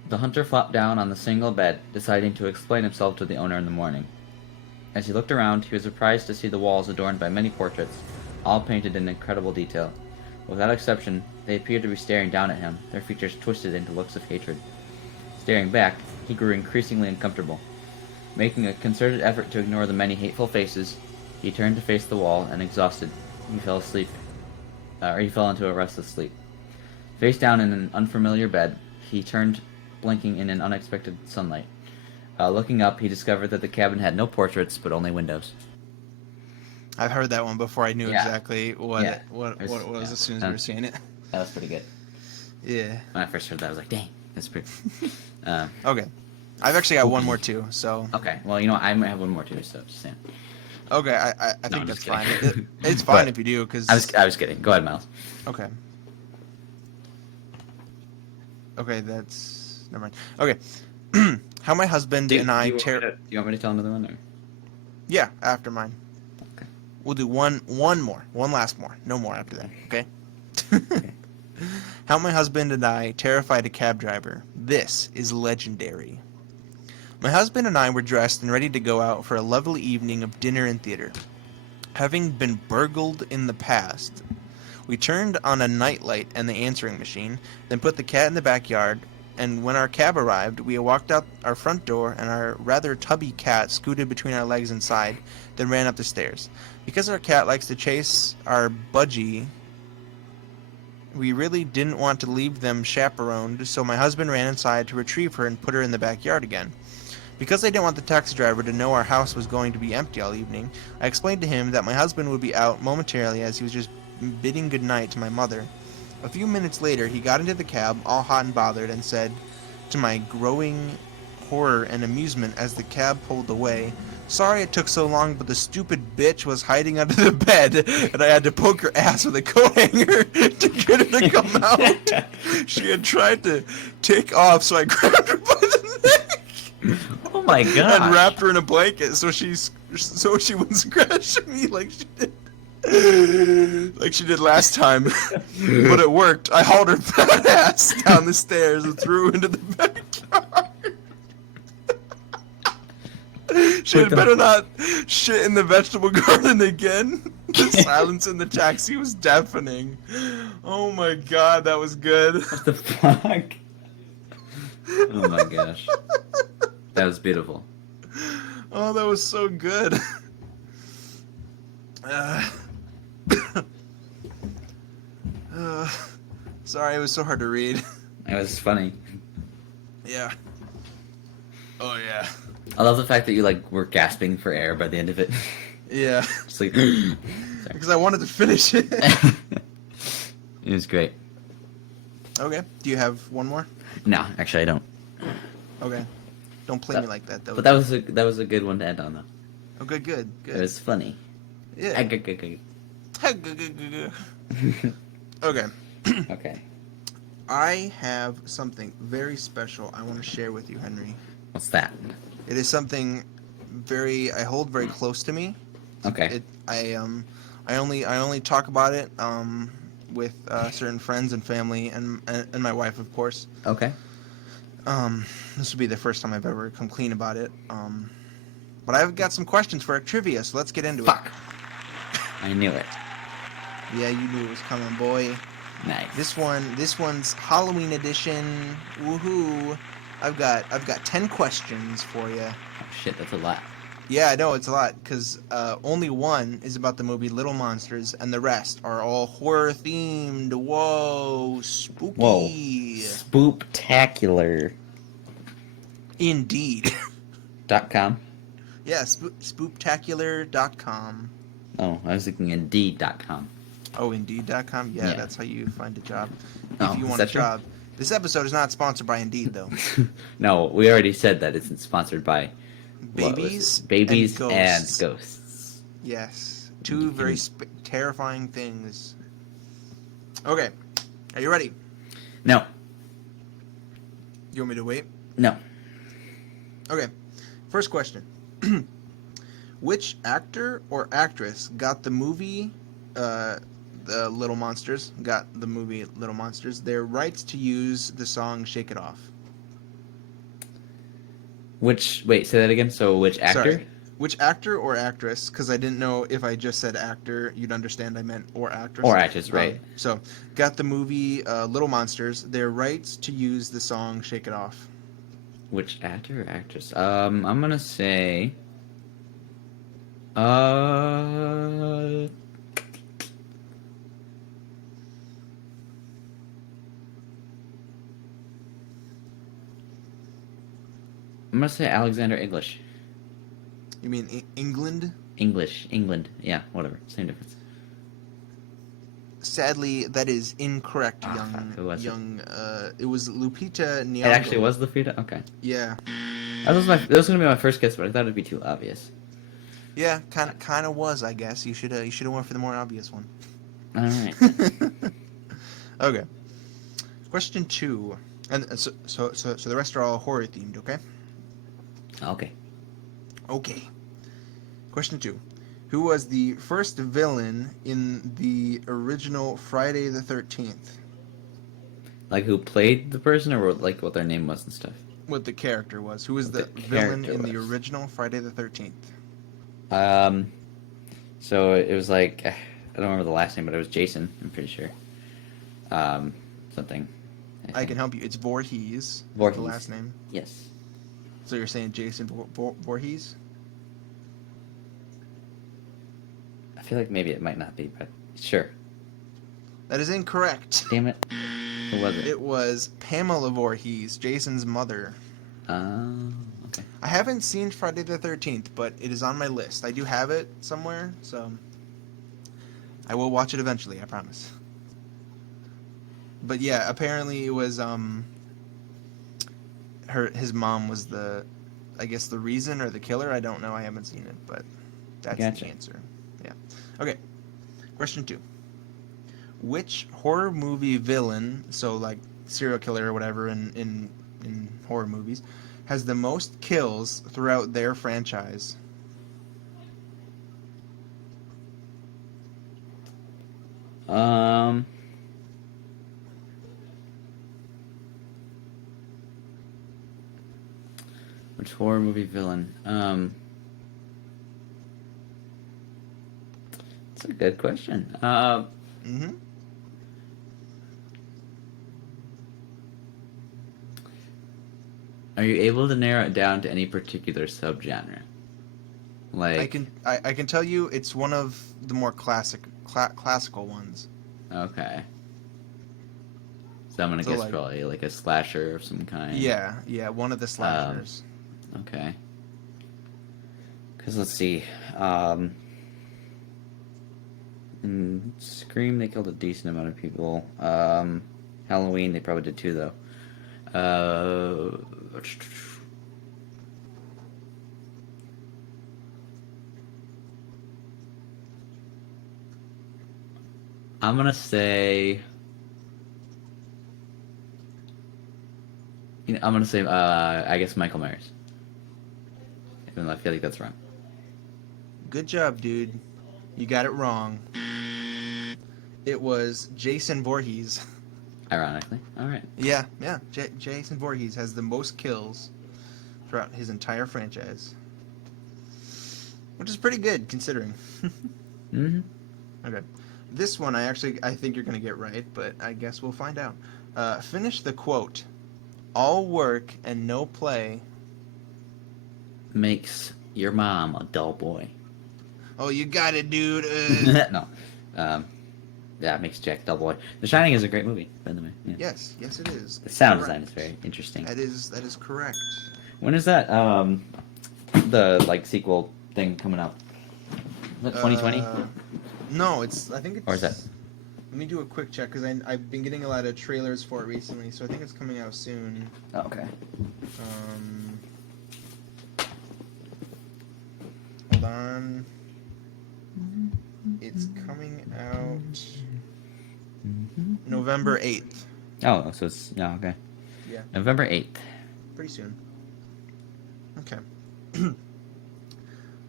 The hunter flopped down on the single bed, deciding to explain himself to the owner in the morning. As he looked around, he was surprised to see the walls adorned by many portraits, all painted in incredible detail. Without exception, they appeared to be staring down at him, their features twisted into looks of hatred. Staring back, he grew increasingly uncomfortable. Making a concerted effort to ignore the many hateful faces, he turned to face the wall, and exhausted, he fell into a restless sleep. Face down in an unfamiliar bed, he turned, blinking in an unexpected sunlight. Looking up, he discovered that the cabin had no portraits, but only windows. I've heard that one before. I knew exactly what it was yeah. as soon as you were saying it. That was pretty good. Yeah. When I first heard that, I was like, dang, that's pretty... Okay. I've actually got one more, too, so... Okay, well, you know, I might have one more, too, so just saying. Okay, I think I'm that's just fine. kidding. It's fine if you do, because... I was kidding. Go ahead, Miles. Okay. Okay, that's... Never mind. Okay. How my husband and I... Do you want me to tell another one, or...? Yeah, after mine. Okay. We'll do one more. One last more. No more after that, okay? Okay. How my husband and I terrified a cab driver. This is legendary. My husband and I were dressed and ready to go out for a lovely evening of dinner and theater. Having been burgled in the past, we turned on a nightlight and the answering machine, then put the cat in the backyard, and when our cab arrived, we walked out our front door and our rather tubby cat scooted between our legs inside, then ran up the stairs. Because our cat likes to chase our budgie, we really didn't want to leave them chaperoned, so my husband ran inside to retrieve her and put her in the backyard again. Because I didn't want the taxi driver to know our house was going to be empty all evening, I explained to him that my husband would be out momentarily as he was just bidding goodnight to my mother. A few minutes later, he got into the cab, all hot and bothered, and said, to my growing horror and amusement as the cab pulled away, "Sorry it took so long, but the stupid bitch was hiding under the bed, and I had to poke her ass with a coat hanger to get her to come out. She had tried to take off, so I grabbed her by the neck." Oh my god! And wrapped her in a blanket so she so she wouldn't scratch me like she did. Like she did last time. But it worked. I hauled her fat ass down the stairs and threw her into the backyard. She had better not shit in the vegetable garden again. The silence in the taxi was deafening. Oh my god, that was good. What the fuck? Oh my gosh. That was beautiful. Oh, that was so good. Sorry, it was so hard to read. It was funny. Yeah. Oh yeah. I love the fact that you like were gasping for air by the end of it. Yeah. Just like Because I wanted to finish it. It was great. Okay. Do you have one more? No, actually I don't. Okay. Don't play me like that though. But that was a good one to end on though. Oh, good. It was funny. Yeah. Okay. Okay. Okay. I have something very special I want to share with you, Henry. What's that? It is something I hold very close to me. Okay. I only talk about it with certain friends and family and my wife, of course. Okay. This will be the first time I've ever come clean about it. But I've got some questions for Actrivia, so let's get into Fuck. I knew it. it. Yeah, you knew it was coming, boy. Nice. This one's Halloween edition. Woohoo! I've got 10 questions for you. Oh shit, that's a lot. Yeah, I know it's a lot because only one is about the movie Little Monsters, and the rest are all horror themed. Whoa, spooky! Whoa. Spooptacular. Indeed. .com. Yeah, spooptacular.com. Oh, I was thinking Indeed.com. Oh, Indeed.com? Yeah, Yeah. that's how you find a job. Oh, If you is want a that true? job. This episode is not sponsored by Indeed, though. No, we already said that it's sponsored by Babies, babies and and ghosts. ghosts. Yes. Two very terrifying things. Okay. Are you ready? No. You want me to wait? No. Okay. First question. Which actor or actress got the movie the Little Monsters, their rights to use the song Shake It Off? Wait, say that again. So which actor? Sorry. Which actor or actress, because I didn't know if I just said actor, you'd understand I meant or actress. Or actress, right. So, got the movie Little Monsters, their rights to use the song Shake It Off. Which actor or actress? I'm gonna say Alexander English. You mean England? England. Yeah, whatever. Same difference. Sadly, that is incorrect, young. Fuck, who was it? It was Lupita Nyong'o. It actually was Lupita? Okay. Yeah. That was gonna be my first guess, but I thought it'd be too obvious. Yeah, kind of was, I guess. You should have went for the more obvious one. All right. Okay. Question 2, and so the rest are all horror themed. Okay. Okay. Okay. Question 2. Who was the first villain in the original Friday the 13th? Like who played the person, or like what their name was and stuff? What the character was. Who was the What the villain character in the was. original Friday the 13th? So it was like I don't remember the last name, but it was Jason. I'm pretty sure. Something. I can help you. It's Voorhees. Voorhees. The last name. Yes. So you're saying Jason Voorhees? I feel like maybe it might not be, but sure. That is incorrect. Damn it. Who was it? It was Pamela Voorhees, Jason's mother. Okay. I haven't seen Friday the 13th, but it is on my list. I do have it somewhere, so I will watch it eventually, I promise. But yeah, apparently it was his mom was the reason or the killer. I don't know. I haven't seen it, but that's Gotcha. the answer. Yeah. Okay. Question 2. Which horror movie villain, so like serial killer or whatever in horror movies, has the most kills throughout their franchise? Um. Which horror movie villain? That's a good question. Mm-hmm. Are you able to narrow it down to any particular subgenre? Like, I can tell you it's one of the more classical ones. okay. So I'm gonna So guess like, probably like a slasher of some kind. yeah, one of the slashers. Okay. Because let's see. Um, in Scream, they killed a decent amount of people. Halloween, they probably did too, though. I'm gonna say. I'm gonna say. I guess Michael Myers. Even though I feel like that's wrong. Good job, dude. You got it wrong. It was Jason Voorhees. Ironically, all right. Yeah. Jason Voorhees has the most kills throughout his entire franchise, which is pretty good considering. Mm-hmm. Okay, this one I think you're gonna get right, but I guess we'll find out. Finish the quote. All work and no play. Makes your mom a dull boy. Oh, you got it, dude. No. Um, yeah, it makes Jack a dull boy. The Shining is a great movie, by the way. Yeah. Yes, it is. The sound Correct. design is very interesting. That is correct. When is that? The like sequel thing coming up? Is that 2020? No, I think it's. Or is that? Let me do a quick check because I've been getting a lot of trailers for it recently, so I think it's coming out soon. Oh, okay. Hold on. It's coming out November 8th. Oh, so it's okay. Yeah, November 8th. pretty soon. Okay.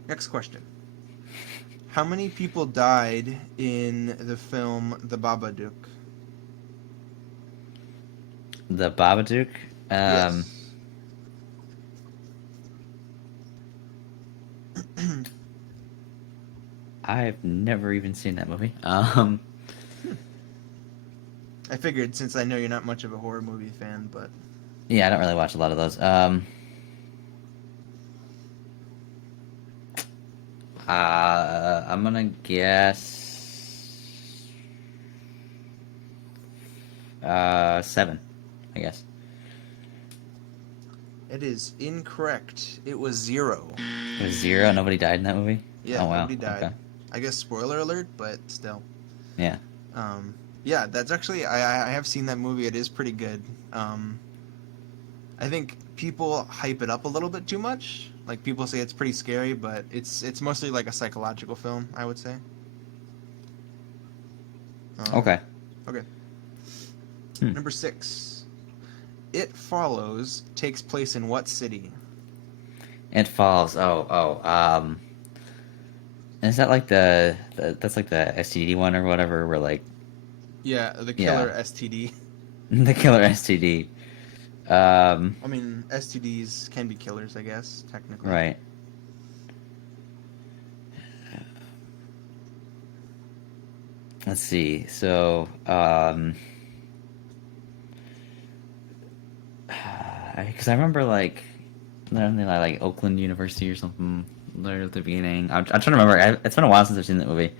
Next question. How many people died in the film The Babadook? The Babadook. Yes. I've never even seen that movie. I figured since I know you're not much of a horror movie fan, but Yeah, I don't really watch a lot of those. I'm gonna guess 7, I guess. it is incorrect. It was 0. It was 0. Nobody died in that movie. Yeah, oh wow. nobody died. Okay. I guess spoiler alert, but still. Yeah. Yeah, that's actually I have seen that movie. It is pretty good. I think people hype it up a little bit too much. Like people say it's pretty scary, but it's mostly like a psychological film, I would say. Okay. Okay. Number 6. It Follows takes place in what city? It Falls. Is that like that's like the STD one or whatever? Where like Yeah, the killer STD. the killer STD. I mean, STDs can be killers, I guess, technically. Right. Let's see. So, because I remember like Oakland University or something there at the beginning. I'm trying to remember. It's been a while since I've seen that movie.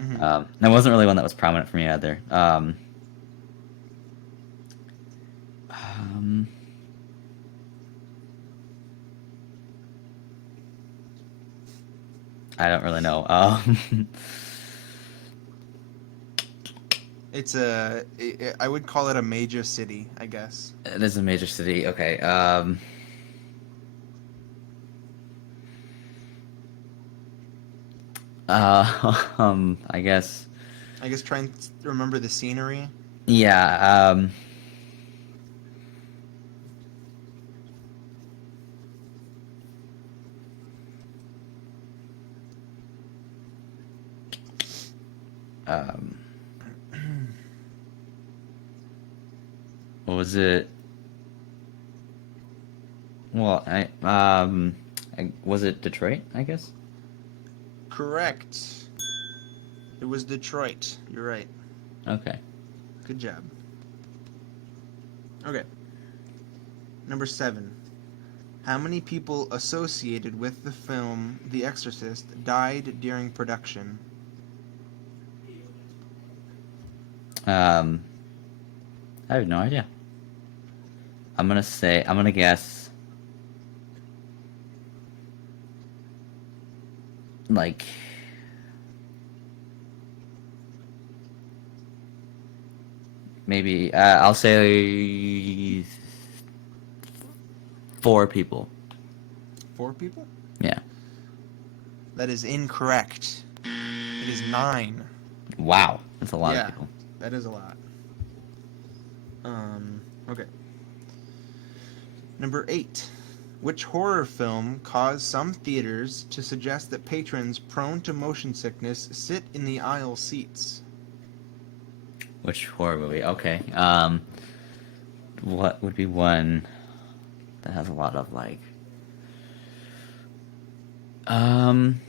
Mm-hmm. That wasn't really one that was prominent for me either. I don't really know. I would call it a major city, I guess. It is a major city. Okay. I guess. I guess try and remember the scenery. Yeah. Was it? Well, was it Detroit? I guess. Correct. It was Detroit. You're right. Okay. Good job. Okay. Number 7. How many people associated with the film The Exorcist died during production? I have no idea. I'm gonna guess like maybe I'll say 4 people. 4 people? Yeah. That is incorrect. It is 9. Wow, that's a lot of Yeah, people. that is a lot. Okay. Number 8. Which horror film caused some theaters to suggest that patrons prone to motion sickness sit in the aisle seats? Which horror movie? Okay. What would be one that has a lot of like um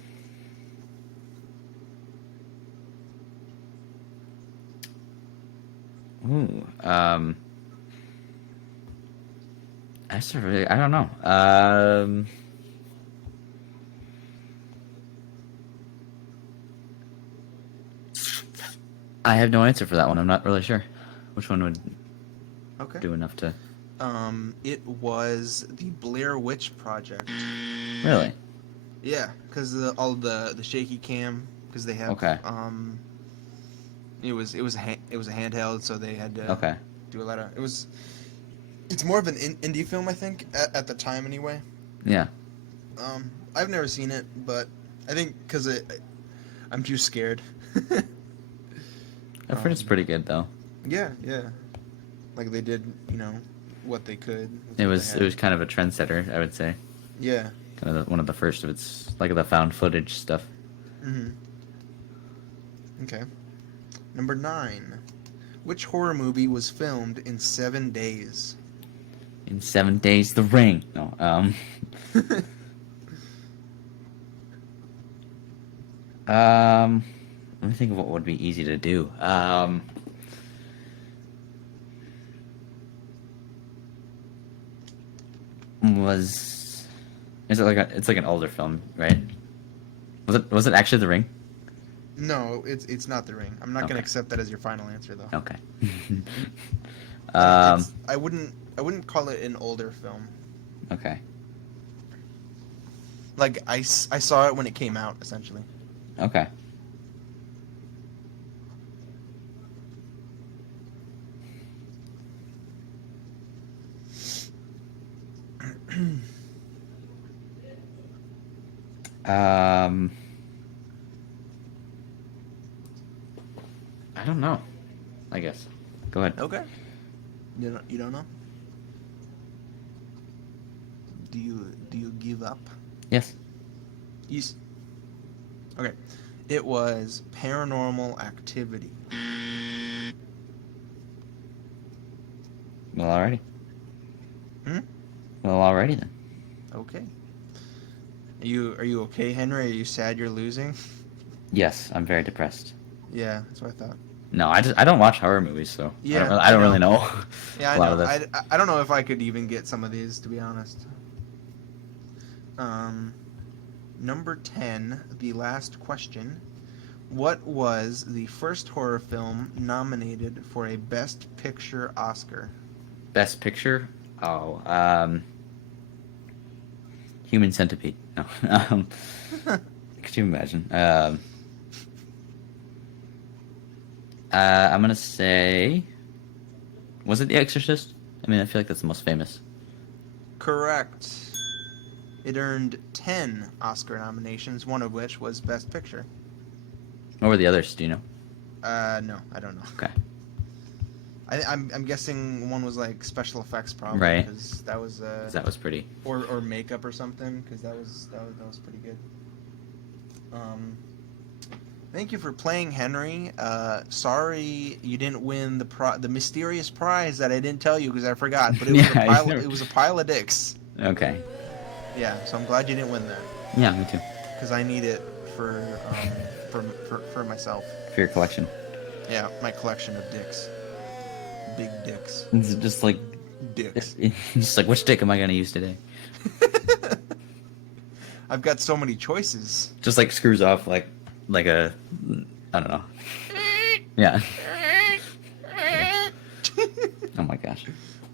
ooh, I don't know. I have no answer for that one. I'm not really sure which one would Okay. do enough to. It was the Blair Witch Project. Really? Yeah, because all the shaky cam, because they have Okay. it was a handheld, so they had to Okay. do a lot of it's more of an indie film, I think, at the time anyway. Yeah. I've never seen it, but I think because I'm too scared. I've heard it's pretty good though. Yeah, yeah. Like they did, what they could. It was kind of a trendsetter, I would say. Yeah. Kind of one of the first of its like the found footage stuff. Mhm. Okay. Number 9. Which horror movie was filmed in 7 days? In 7 days, The Ring. No. Let me think of what would be easy to do. Is it like it's like an older film, right? Was it actually The Ring? No, it's not The Ring. I'm not Okay. gonna accept that as your final answer, though. Okay. I wouldn't call it an older film. Okay. Like I saw it when it came out, essentially. Okay. I don't know. I guess. Go ahead. Okay. You don't know? Do you give up? Yes. Yes. Okay. It was Paranormal Activity. Well, alrighty. Hmm? Well, alrighty then. Okay. Are you okay, Henry? Are you sad you're losing? Yes, I'm very depressed. Yeah, that's what I thought. No, I don't watch horror movies, so Yeah, I don't I know. really know. Yeah, I a lot know. of this. I don't know if I could even get some of these, to be honest. Number 10, the last question. What was the first horror film nominated for a Best Picture Oscar? Best Picture? Oh, Human Centipede. No. Could you imagine? I'm gonna say, was it The Exorcist? I mean, I feel like that's the most famous. Correct. It earned 10 Oscar nominations, one of which was Best Picture. What were the others? Do you know? No, I don't know. Okay. I'm guessing one was like special effects, probably, Right. because that was 'Cause that was pretty. or makeup or something, because that was pretty good. Thank you for playing, Henry. Sorry you didn't win the mysterious prize that I didn't tell you because I forgot. But it was Yeah, it was a pile of dicks. Okay. Yeah, so I'm glad you didn't win that Yeah, me too. because I need it for myself. For your collection. Yeah, my collection of dicks, big dicks, It's just like, dicks. just like, which dick am I gonna use today? I've got so many choices. Just like screws off like a, I don't know. Yeah. Oh my gosh.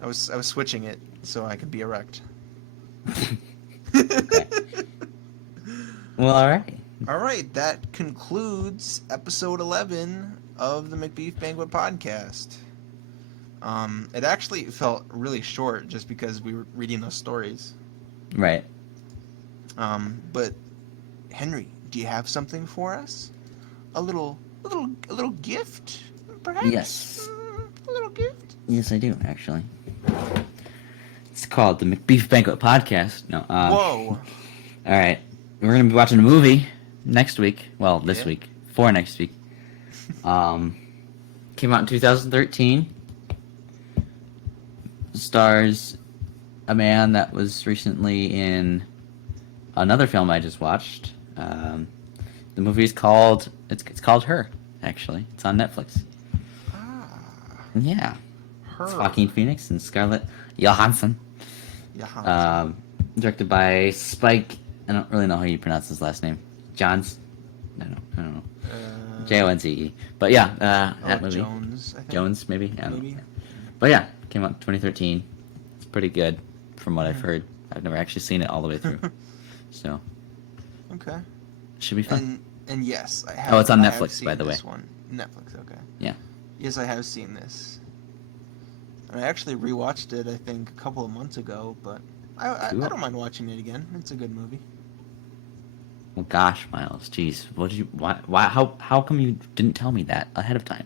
I was switching it so I could be erect. Okay. Well, all right. All right, that concludes episode 11 of the Macbeef-Banquet podcast. It actually felt really short just because we were reading those stories. Right. But Henry, do you have something for us? A little gift, perhaps? Yes. A little gift. Yes, I do actually. It's called the Macbeef-Banquet podcast. No. Whoa. All right. We're gonna be watching a movie next week. Well, this Yeah. week for next week. Came out in 2013. Stars a man that was recently in another film I just watched. The movie is called it's called Her. Actually, it's on Netflix. Ah, Yeah, Her. it's Joaquin Phoenix and Scarlett Johansson. Yeah. Directed by Spike. I don't really know how you pronounce his last name. Johns. I don't know. Jonce. But yeah, that movie. Jones, I think. Jones, maybe. I don't know. Maybe. But yeah, came out in 2013. It's pretty good, from what I've heard. I've never actually seen it all the way through, so Okay. should be fun. And yes, I have. Oh, it's on I have Netflix, seen by the way. this one. Netflix, okay. Yeah. Yes, I have seen this. And I actually rewatched it, I think, a couple of months ago, but I Cool. don't mind watching it again. It's a good movie. Well, gosh, Miles, jeez, what did you? Why? How come you didn't tell me that ahead of time?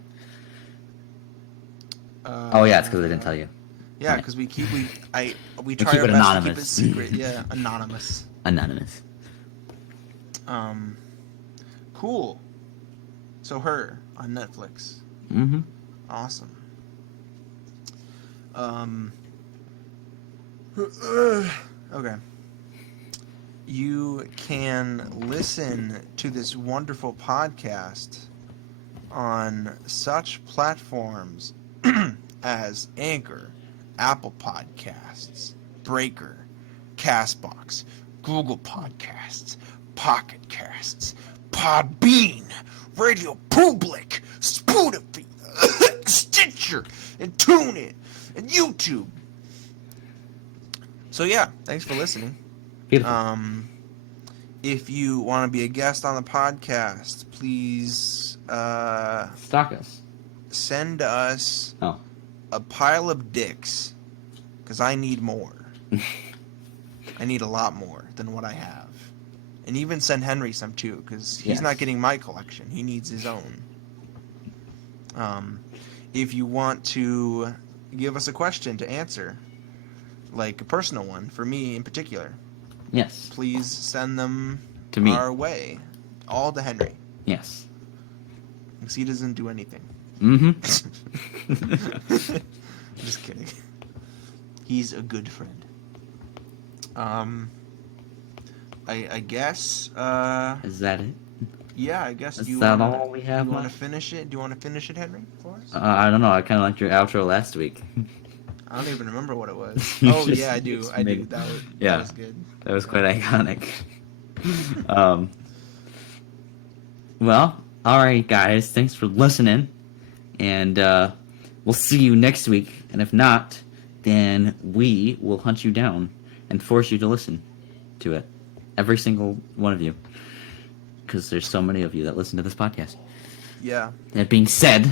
Oh yeah, it's because I didn't tell you. Yeah, because we try keep our it best anonymous. to keep it secret. Yeah, anonymous. Anonymous. Cool. So Her on Netflix. Mm-hmm. Awesome. Okay. You can listen to this wonderful podcast on such platforms as Anchor, Apple Podcasts, Breaker, Castbox, Google Podcasts, Pocket Casts, Podbean, Radio Public, Spotify, Stitcher, and TuneIn, and YouTube. So yeah, thanks for listening. Beautiful. If you want to be a guest on the podcast, please Stalk us. send us Oh. a pile of dicks, because I need more. I need a lot more than what I have. And even send Henry some too, because he's Yes. not getting my collection. He needs his own. If you want to give us a question to answer, like a personal one, for me in particular, Yes. please send them To me. our way. All to Henry. Yes. Because he doesn't do anything. Mm-hmm. Just kidding. He's a good friend. I guess, Is that it? yeah, I guess. Is Do you that wanna, all we have Do you want to left? finish it? Do you want to finish it, Henry, for us? I don't know. I kind of liked your outro last week. I don't even remember what it was. You Oh, just- yeah, I do. just I do. made- That Yeah. was good. That was quite iconic. Well, alright guys, thanks for listening. And we'll see you next week. And if not, then we will hunt you down and force you to listen to it. Every single one of you. Because there's so many of you that listen to this podcast. Yeah. That being said,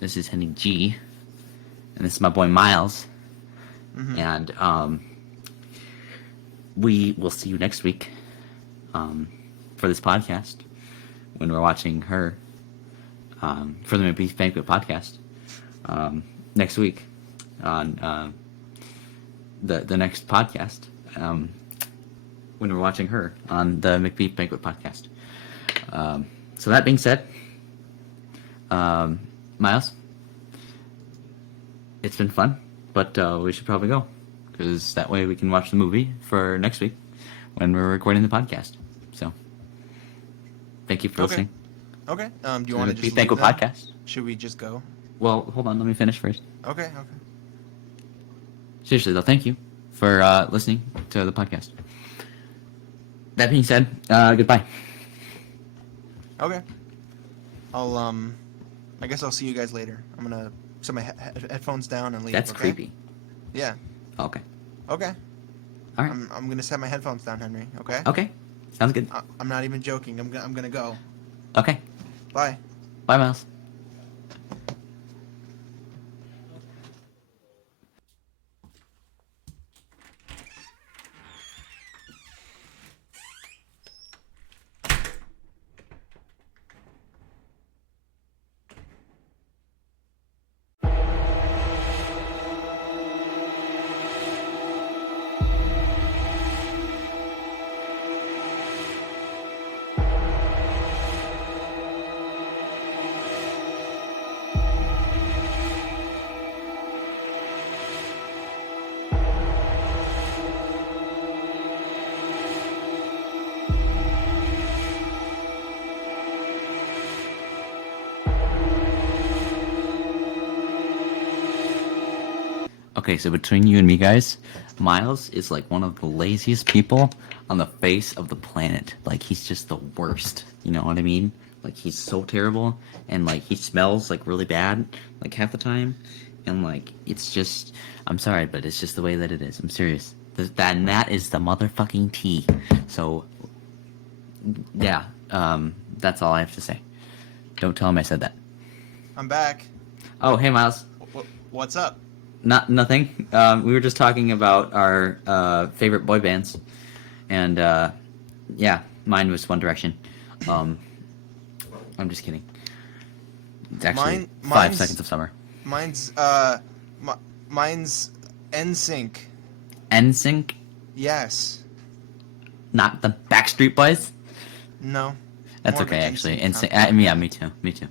this is Henry G. And this is my boy Miles. Mhm. And we will see you next week for this podcast when we're watching Her for the Macbeef-Banquet podcast next week on the next podcast when we're watching Her on the Macbeef-Banquet podcast. So that being said, Miles, it's been fun, but we should probably go, because that way we can watch the movie for next week when we're recording the podcast. So, thank you for listening. Okay. Do you want to just Banquet podcast? Should we just go? Well, hold on. Let me finish first. Okay. Seriously, though, thank you for listening to the podcast. That being said, goodbye. Okay. I guess I'll see you guys later. I'm gonna set my headphones down and leave. That's okay? creepy. Yeah. Okay. Okay. All right. I'm gonna set my headphones down, Henry. Okay. Okay. Sounds good. I'm not even joking. I'm gonna go. Okay. Bye. Bye, Miles. Okay, so between you and me, guys, Miles is like one of the laziest people on the face of the planet. Like, he's just the worst. You know what I mean? Like, he's so terrible, and like he smells like really bad, like half the time, and like it's just. I'm sorry, but it's just the way that it is. I'm serious. That is the motherfucking tea. So, yeah, that's all I have to say. Don't tell him I said that. I'm back. Oh, hey, Miles. What's up? Nothing. We were just talking about our favorite boy bands, and yeah, mine was One Direction. I'm just kidding. It's actually 5 Seconds of Summer. Mine's NSYNC. NSYNC? Yes. Not the Backstreet Boys? No. That's More of okay, an actually. NSYNC NSYNC. Yeah, me too. Me too.